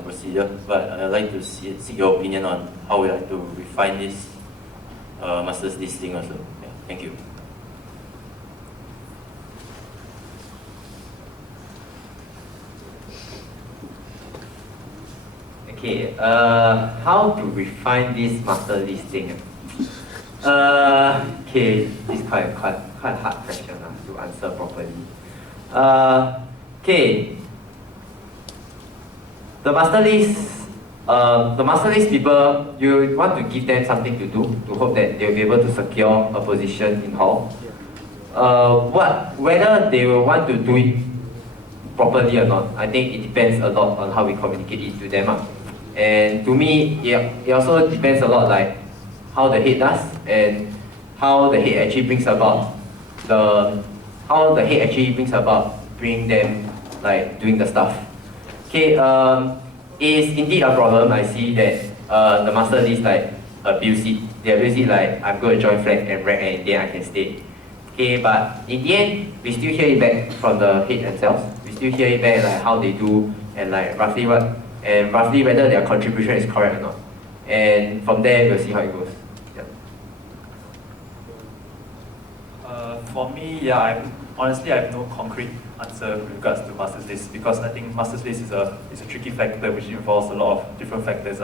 procedure, but I'd like to seek your opinion on how we like to refine this masters list thing also. Yeah, thank you. Okay, how to refine this master list thing? Okay, this is quite a hard question to answer properly. Okay, the master list people, you want to give them something to do to hope that they'll be able to secure a position in hall. Whether they will want to do it properly or not, I think it depends a lot on how we communicate it to them. And to me, it also depends a lot like how the head does and how the head actually brings about bring them like doing the stuff. Okay, it is indeed a problem. I see that the master list like abuse it. They abuse it like I'm going to join flag and rank and then I can stay. Okay, but in the end, we still hear it back from the head themselves. We still hear it back like how they do and like roughly whether their contribution is correct or not. And from there, we'll see how it goes. Yeah. For me, honestly, I have no concrete answer with regards to master's list because I think master's list is a tricky factor which involves a lot of different factors.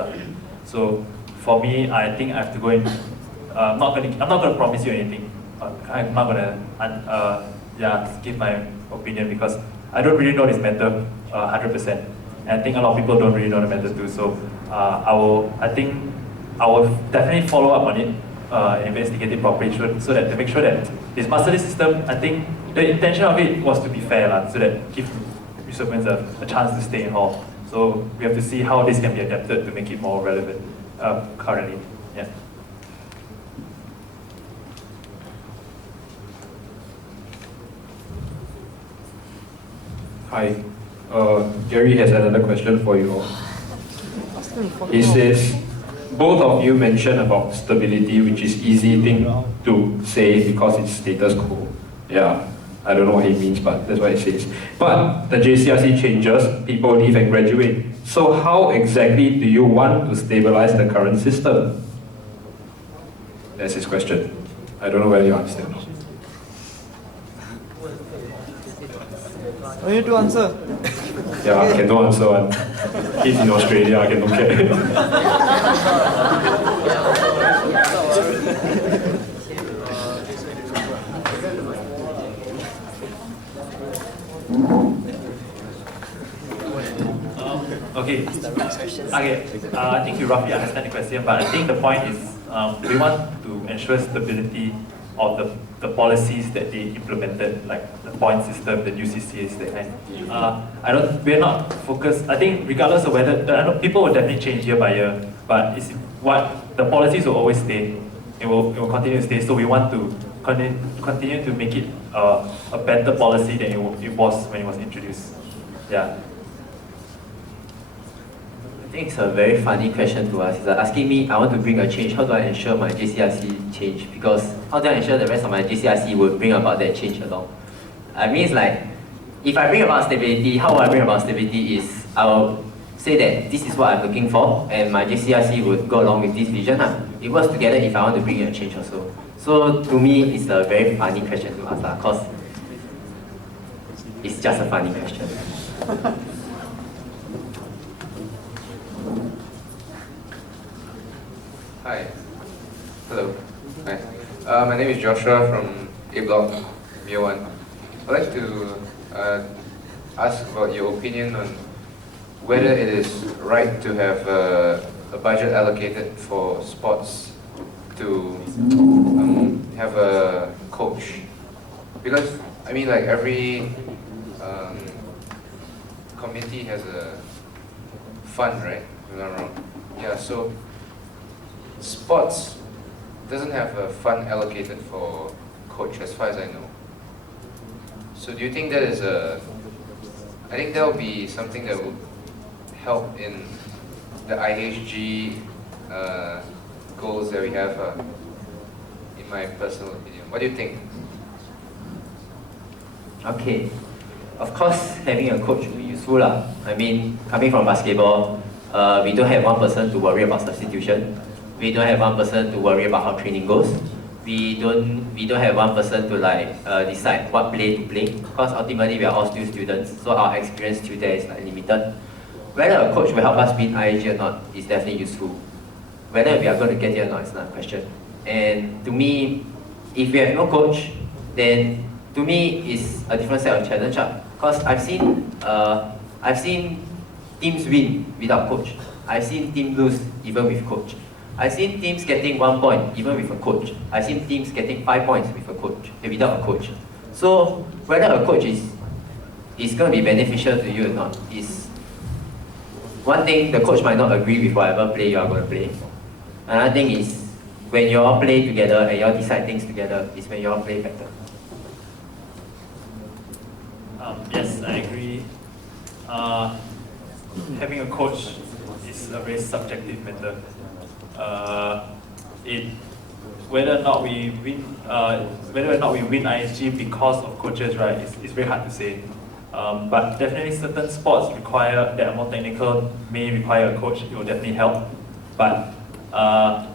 So for me, I think I have to go in. I'm not going to promise you anything. I'm not going to give my opinion because I don't really know this matter 100%. And I think a lot of people don't really know the matter too. So I will definitely follow up on it, investigate it properly, so that to make sure that this master list system, I think the intention of it was to be fair, so that give recipients a chance to stay in hall. So we have to see how this can be adapted to make it more relevant currently. Yeah. Hi, Gary has another question for you all. He says, both of you mentioned about stability, which is easy thing to say because it's status quo. Yeah, I don't know what he means, but that's what it says. But the JCRC changes, people leave and graduate. So how exactly do you want to stabilize the current system? That's his question. I don't know whether you understand or not. I need to answer. Yeah, I can no answer one. He's in Australia, I can don't care. Okay. I think you roughly understand the question, but I think the point is we want to ensure stability of the policies that they implemented, like the point system, the new CCAs, that kind. We're not focused. I think regardless of whether I know people will definitely change year by year, but it's what the policies will always stay. It will continue to stay. So we want to continue to make it a better policy than it was when it was introduced. Yeah. I think it's a very funny question to ask. It's like asking me, I want to bring a change, how do I ensure my JCRC change? Because how do I ensure the rest of my JCRC would bring about that change along? I mean, it's like, if I bring about stability, how I bring about stability is, I will say that this is what I'm looking for, and my JCRC would go along with this vision. It works together if I want to bring in a change also. So to me, it's a very funny question to ask, because it's just a funny question. Hi. Hello. Hi. My name is Joshua from A Block, Year 1. I'd like to ask about your opinion on whether it is right to have a budget allocated for sports to have a coach. Because, I mean, like every committee has a fund, right? If I'm not wrong. Yeah, so sports doesn't have a fund allocated for coach as far as I know. So do you think that is I think that will be something that would help in the IHG goals that we have, in my personal opinion. What do you think? Okay, of course having a coach will be useful. I mean, coming from basketball, we don't have one person to worry about substitution. We don't have one person to worry about how training goes. We don't have one person to decide what play to play, because ultimately we are all still students, so our experience still there is limited. Whether a coach will help us win IHG or not is definitely useful. Whether we are going to get it or not is not a question. And to me, if you have no coach, then to me it's a different set of challenge. Because I've seen teams win without coach. I've seen teams lose even with coach. I've seen teams getting 1 point even with a coach. I've seen teams getting 5 points with a coach, without a coach. So whether a coach is going to be beneficial to you or not is one thing. The coach might not agree with whatever play you are going to play. Another thing is when you all play together and you all decide things together is when you all play better. Yes, I agree. Having a coach is a very subjective matter. Whether or not we win ISG because of coaches, right? It's very hard to say. But definitely, certain sports that are more technical may require a coach. It will definitely help. But I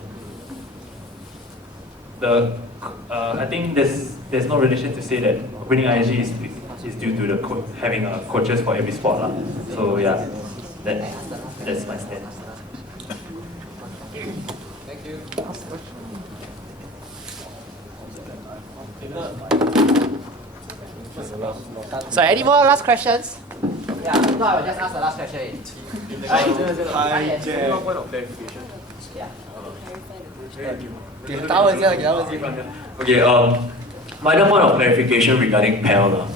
think there's no relation to say that winning ISG is due to having coaches for every sport. So yeah, that's my stand. Thank you. So any more last questions? Yeah, if not, I will just ask the last question. Point of clarification. Yeah. Okay, minor point of clarification regarding PEL.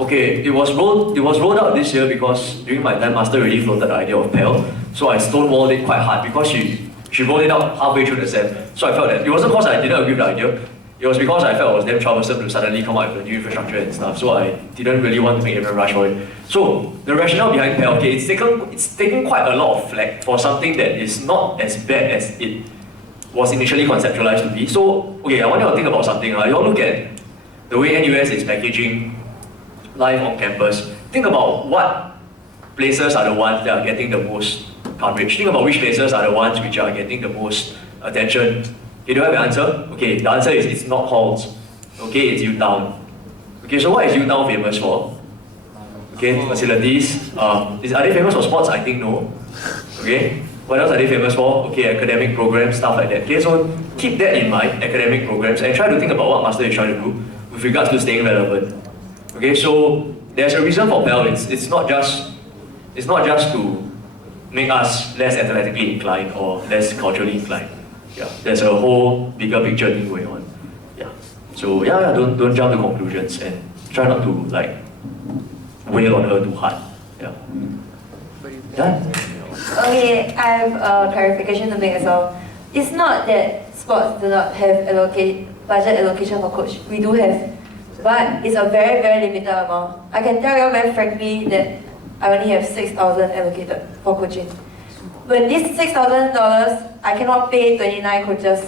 Okay, it was rolled out this year because during my time, Master really floated the idea of PEL. So I stonewalled it quite hard because she rolled it out halfway through the sem. So I felt that it wasn't because I didn't agree with the idea. It was because I felt it was damn troublesome to suddenly come up with a new infrastructure and stuff. So I didn't really want to make everyone rush for it. So the rationale behind PEL, okay, it's taken quite a lot of flack for something that is not as bad as it was initially conceptualized to be. So, okay, I want you to think about something. You all look at the way NUS is packaging life on campus. Think about what places are the ones that are getting the most coverage. Think about which places are the ones which are getting the most attention. Okay, do you have an answer? Okay, the answer is it's not halls. Okay, it's UTown. Okay, so what is UTown famous for? Okay, facilities. Are they famous for sports? I think no. Okay, what else are they famous for? Okay, academic programs, stuff like that. Okay, so keep that in mind, academic programs, and try to think about what Master is trying to do with regards to staying relevant. Okay, so there's a reason for PEL. It's not just to make us less athletically inclined or less culturally inclined. Yeah, there's a whole bigger picture thing going on. Yeah. So yeah, don't jump to conclusions and try not to like wail on her too hard. Yeah. Done. Okay, I have a clarification to make as well. It's not that sports do not have budget allocation for coach. We do have, but it's a very, very limited amount. I can tell you very frankly that I only have 6,000 allocated for coaching. When this $6,000, I cannot pay 29 coaches.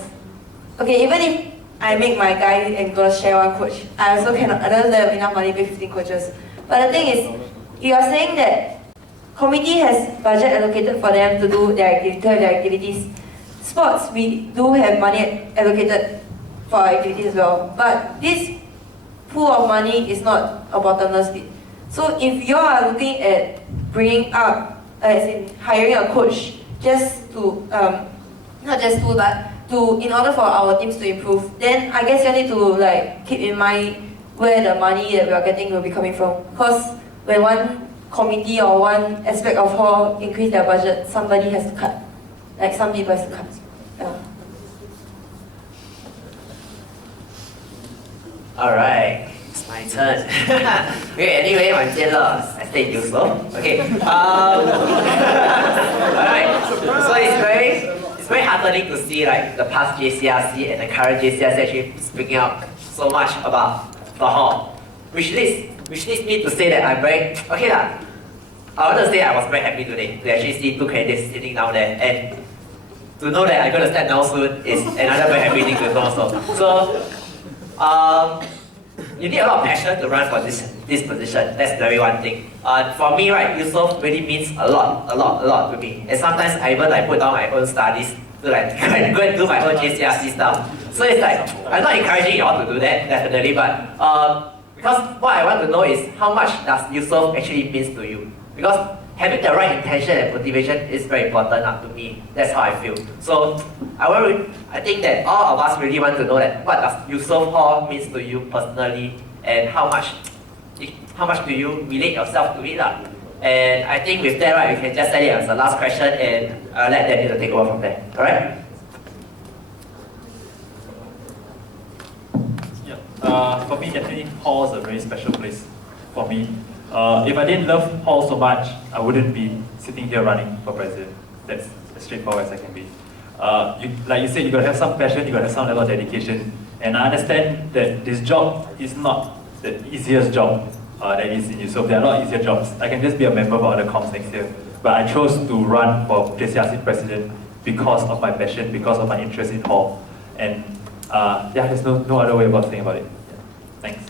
Okay, even if I make my guys and girls share one coach, I also cannot. I don't have enough money to pay 15 coaches. But the thing is, you are saying that committee has budget allocated for them to do their activities. Sports, we do have money allocated for our activities as well. But this pool of money is not a bottomless pit. So if you are looking at bringing up, as in hiring a coach, just to not just to, but to in order for our teams to improve, then I guess you need to like keep in mind where the money that we are getting will be coming from. Because when one committee or one aspect of hall increase their budget, somebody has to cut. Like some people has to cut. Yeah. Alright, it's my turn. Okay, anyway, I'm jealous. I stay useful. Okay. Alright. So it's very heartening to see like the past JCRC and the current JCRC actually speaking up so much about the hall. Which leads me to say that I'm very okay lah. I want to say I was very happy today to actually see two candidates sitting down there, and to know that I'm going to step down soon is another very happy thing to know also. So, you need a lot of passion to run for this position. That's very one thing. For me, right, Yusof really means a lot to me. And sometimes I even like put down my own studies to like go and do my own JCRC stuff. So it's like I'm not encouraging you all to do that, definitely, but because what I want to know is how much does Yusof actually means to you? Because having the right intention and motivation is very important to me. That's how I feel. So I think that all of us really want to know that what does Yusof Hall means to you personally, and how much do you relate yourself to it. And I think with that, right, we can just set it as the last question, and I'll let Daniel take over from there. Alright? For me, definitely Hall is a very special place for me. If I didn't love Hall so much, I wouldn't be sitting here running for president. That's as straightforward as I can be. Like you said, you gotta have some passion, you gotta have some level of dedication. And I understand that this job is not the easiest job that is in Yusof. There are a lot easier jobs. I can just be a member of other comms next year. But I chose to run for JCRC president because of my passion, because of my interest in Hall. And there's no other way about saying about it. Thanks.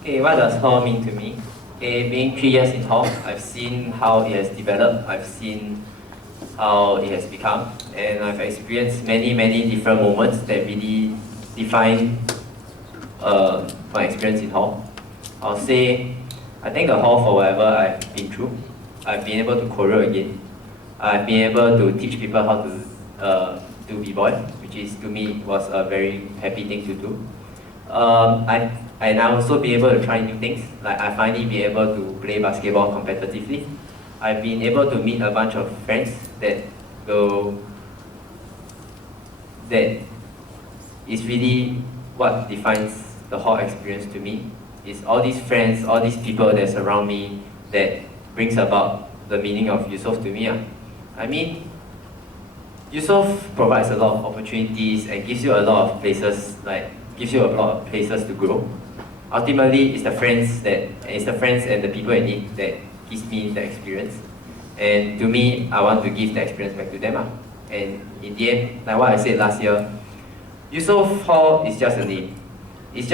Okay, what does Hall mean to me? Okay, being 3 years in Hall, I've seen how it has developed, I've seen how it has become, and I've experienced many different moments that really define my experience in Hall. I'll say, I thank the Hall for whatever I've been through. I've been able to choreo again. I've been able to teach people how to do b-boy, which is to me was a very happy thing to do. And I also be able to try new things. Like I finally be able to play basketball competitively. I've been able to meet a bunch of friends that is really what defines the Hall experience to me. It's all these friends, all these people that surround me that brings about the meaning of Yusof to me. I mean, Yusof provides a lot of opportunities and gives you a lot of places, to grow. Ultimately, it's the friends and the people in it that gives me the experience. And to me, I want to give the experience back to them. And in the end, like what I said last year, Yusof Hall is just a name. It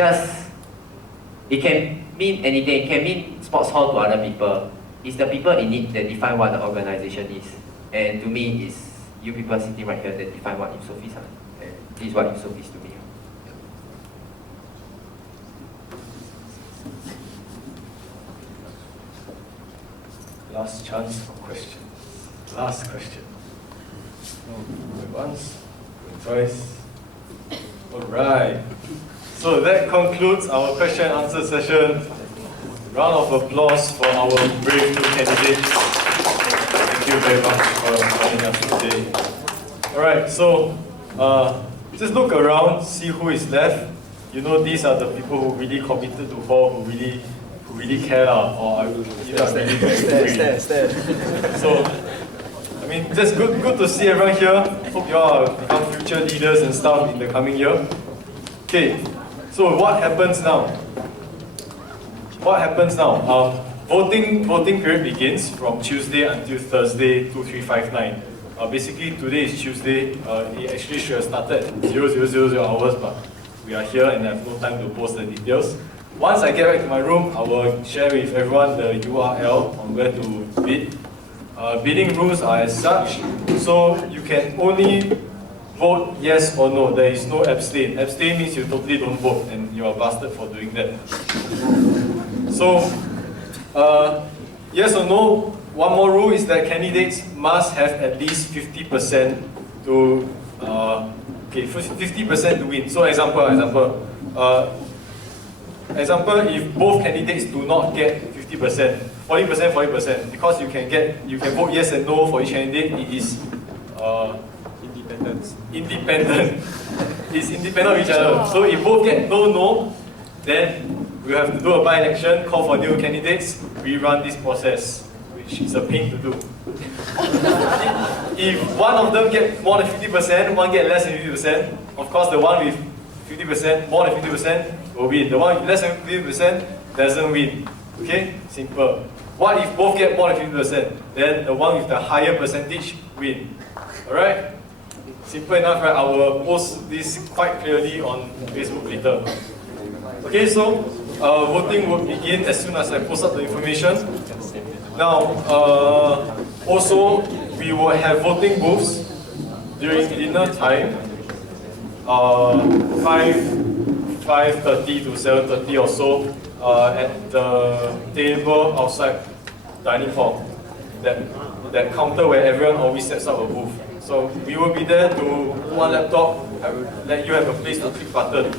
can mean anything. It can mean sports hall to other people. It's the people in it that define what the organization is. And to me, it's you people sitting right here that define what Yusof is. And this is what Yusof is to me. Last chance for questions. Last question. Going once, going twice. Alright. So that concludes our question and answer session. Round of applause for our brave two candidates. Thank you very much for joining us today. Alright, so just look around, see who is left. You know, these are the people who really committed to Hall, who really care, or I would really So, I mean, just good to see everyone here. Hope you all become future leaders and stuff in the coming year. Okay, so what happens now? Voting period begins from Tuesday until Thursday, 2359. Basically, today is Tuesday. It actually should have started at 0000 hours, but we are here and I have no time to post the details. Once I get back to my room, I will share with everyone the URL on where to bid. Bidding rules are as such, so you can only vote yes or no. There is no abstain. Abstain means you totally don't vote and you are busted for doing that. So, yes or no, one more rule is that candidates must have at least 50% to 50% to win. So example, if both candidates do not get 50%, 40%, because you can vote yes and no for each candidate, it is independent. It's independent of each other. So if both get no, then we have to do a by-election, call for new candidates, rerun this process, which is a pain to do. If one of them get more than 50%, one get less than 50%, of course the one with 50%, more than 50% will win. The one with less than 50% doesn't win. Okay? Simple. What if both get more than 50%? Then the one with the higher percentage win. Alright? Simple enough, right? I will post this quite clearly on Facebook later. Okay, so voting will begin as soon as I post up the information. Now, also, we will have voting booths during dinner time. 5 5:30 to 7:30 or so at the table outside dining hall. That counter where everyone always sets up a booth. So we will be there to one laptop, let you have a place to click button.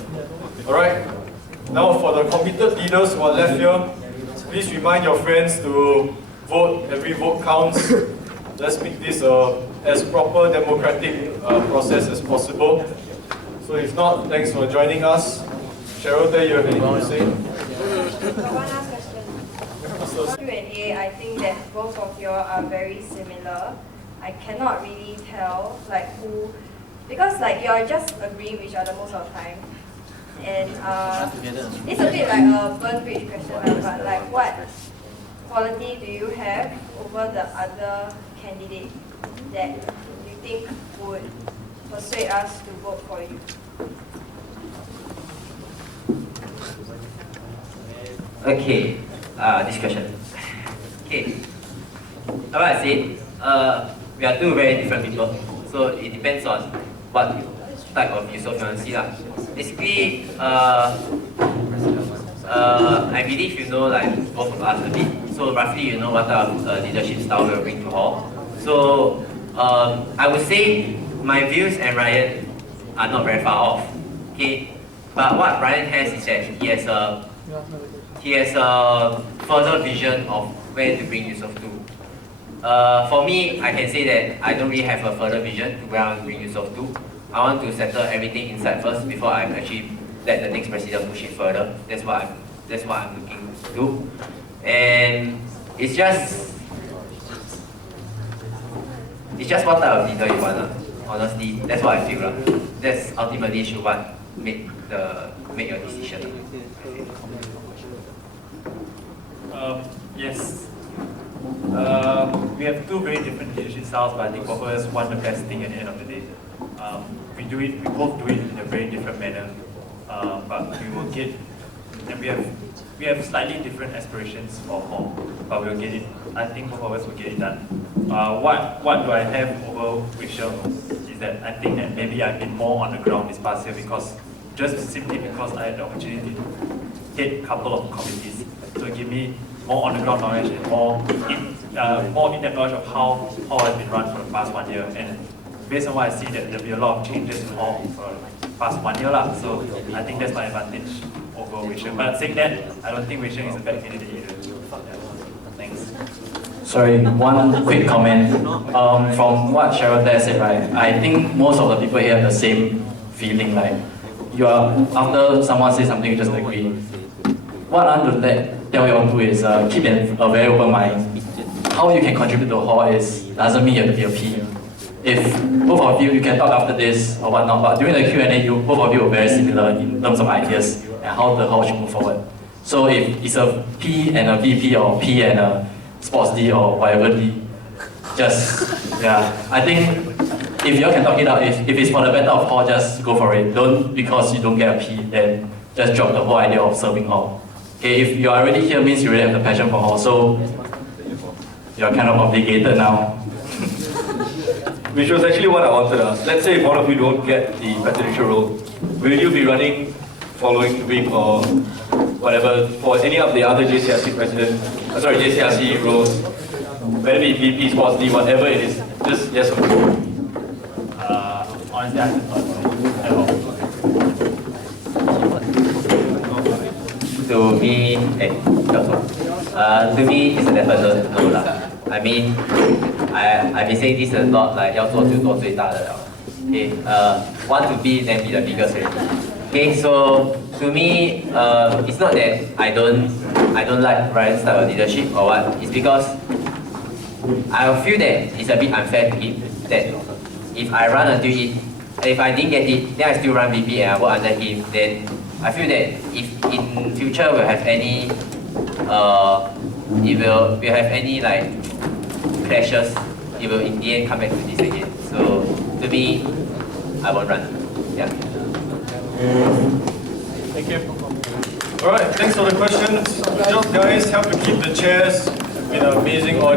Alright? Now for the committed leaders who are left here, please remind your friends to vote. Every vote counts. Let's make this as proper democratic process as possible. So if not, thanks for joining us. Cheryl, do you have anything to say? One last question. Q&A, I think that both of you are very similar. I cannot really tell like who, because like you are just agreeing with each other most of the time. And it's a bit like a burn bridge question, but like what quality do you have over the other candidate that you think would persuade us to vote for you? Okay, this question. Okay, like I said, we are two very different people, so it depends on what type of Yusof you want to see lah. Basically, I believe you know like both of us a bit, so roughly you know what type of leadership style we'll bring to hall. So I would say my views and Ryan are not very far off. Okay, but what Ryan has is that he has a further vision of where to bring Yusof to. For me, I can say that I don't really have a further vision to where I want to bring Yusof to. I want to settle everything inside first before I actually let the next president push it further. That's what I'm looking to do. And it's just what type of leader you want. Honestly, that's what I feel. That's ultimately should what make your decision. Yes. We have two very different leadership styles, but I think both of us want the best thing at the end of the day. We both do it in a very different manner, but we will get, and we have slightly different aspirations for hall, but we'll get it. I think both of us will get it done. What do I have over Wishel is that I think that maybe I've been more on the ground this past year simply because I had the opportunity to head a couple of committees. So it gave me more on the ground knowledge and more in-depth knowledge of how hall has been run for the past 1 year. And based on what I see, that there'll be a lot of changes in hall for the past 1 year. So I think that's my advantage over Wei Sheng. But saying that, I don't think Wei Sheng is a bad candidate either. Thanks. Sorry, one quick comment. From what Cheryl there said, right, I think most of the people here have the same feeling, like you are, after someone says something, you just agree. What I want to tell you all to is keep a very open mind. How you can contribute to hall doesn't mean you have to be a P. If both of you can talk after this or whatnot, but during the Q&A, both of you are very similar in terms of ideas and how the hall should move forward. So if it's a P and a VP or P and a sports D or whatever D, I think if you all can talk it out, if it's for the better of hall, just go for it. Don't, because you don't get a P, then just drop the whole idea of serving hall. Okay, if you are already here, means you really have the passion for hall, so you're kind of obligated now. Which was actually what I wanted to ask. Let's say if one of you don't get the presidential role, will you be running following week or whatever for any of the other JCRC JCRC roles, whether it be VP, Sports D, whatever it is, just yes or no? Honestly, I haven't thought at all. To me, it's a definite no lah. I mean, I've been saying this a lot, like 要做就做最大的了. Okay, want to be then be the biggest already. Okay, so to me, it's not that I don't like Ryan's style of leadership or what. It's because I feel that it's a bit unfair to him. That if I run until it, if I didn't get it, then I still run VP and I work under him. Then I feel that if in future we'll have any, we'll have any like clashes, it will in the end come back to this again. So to me, I won't run. Yeah. Thank you. Alright, thanks for the questions. Good job guys, help to keep the chairs. It's been an amazing audience.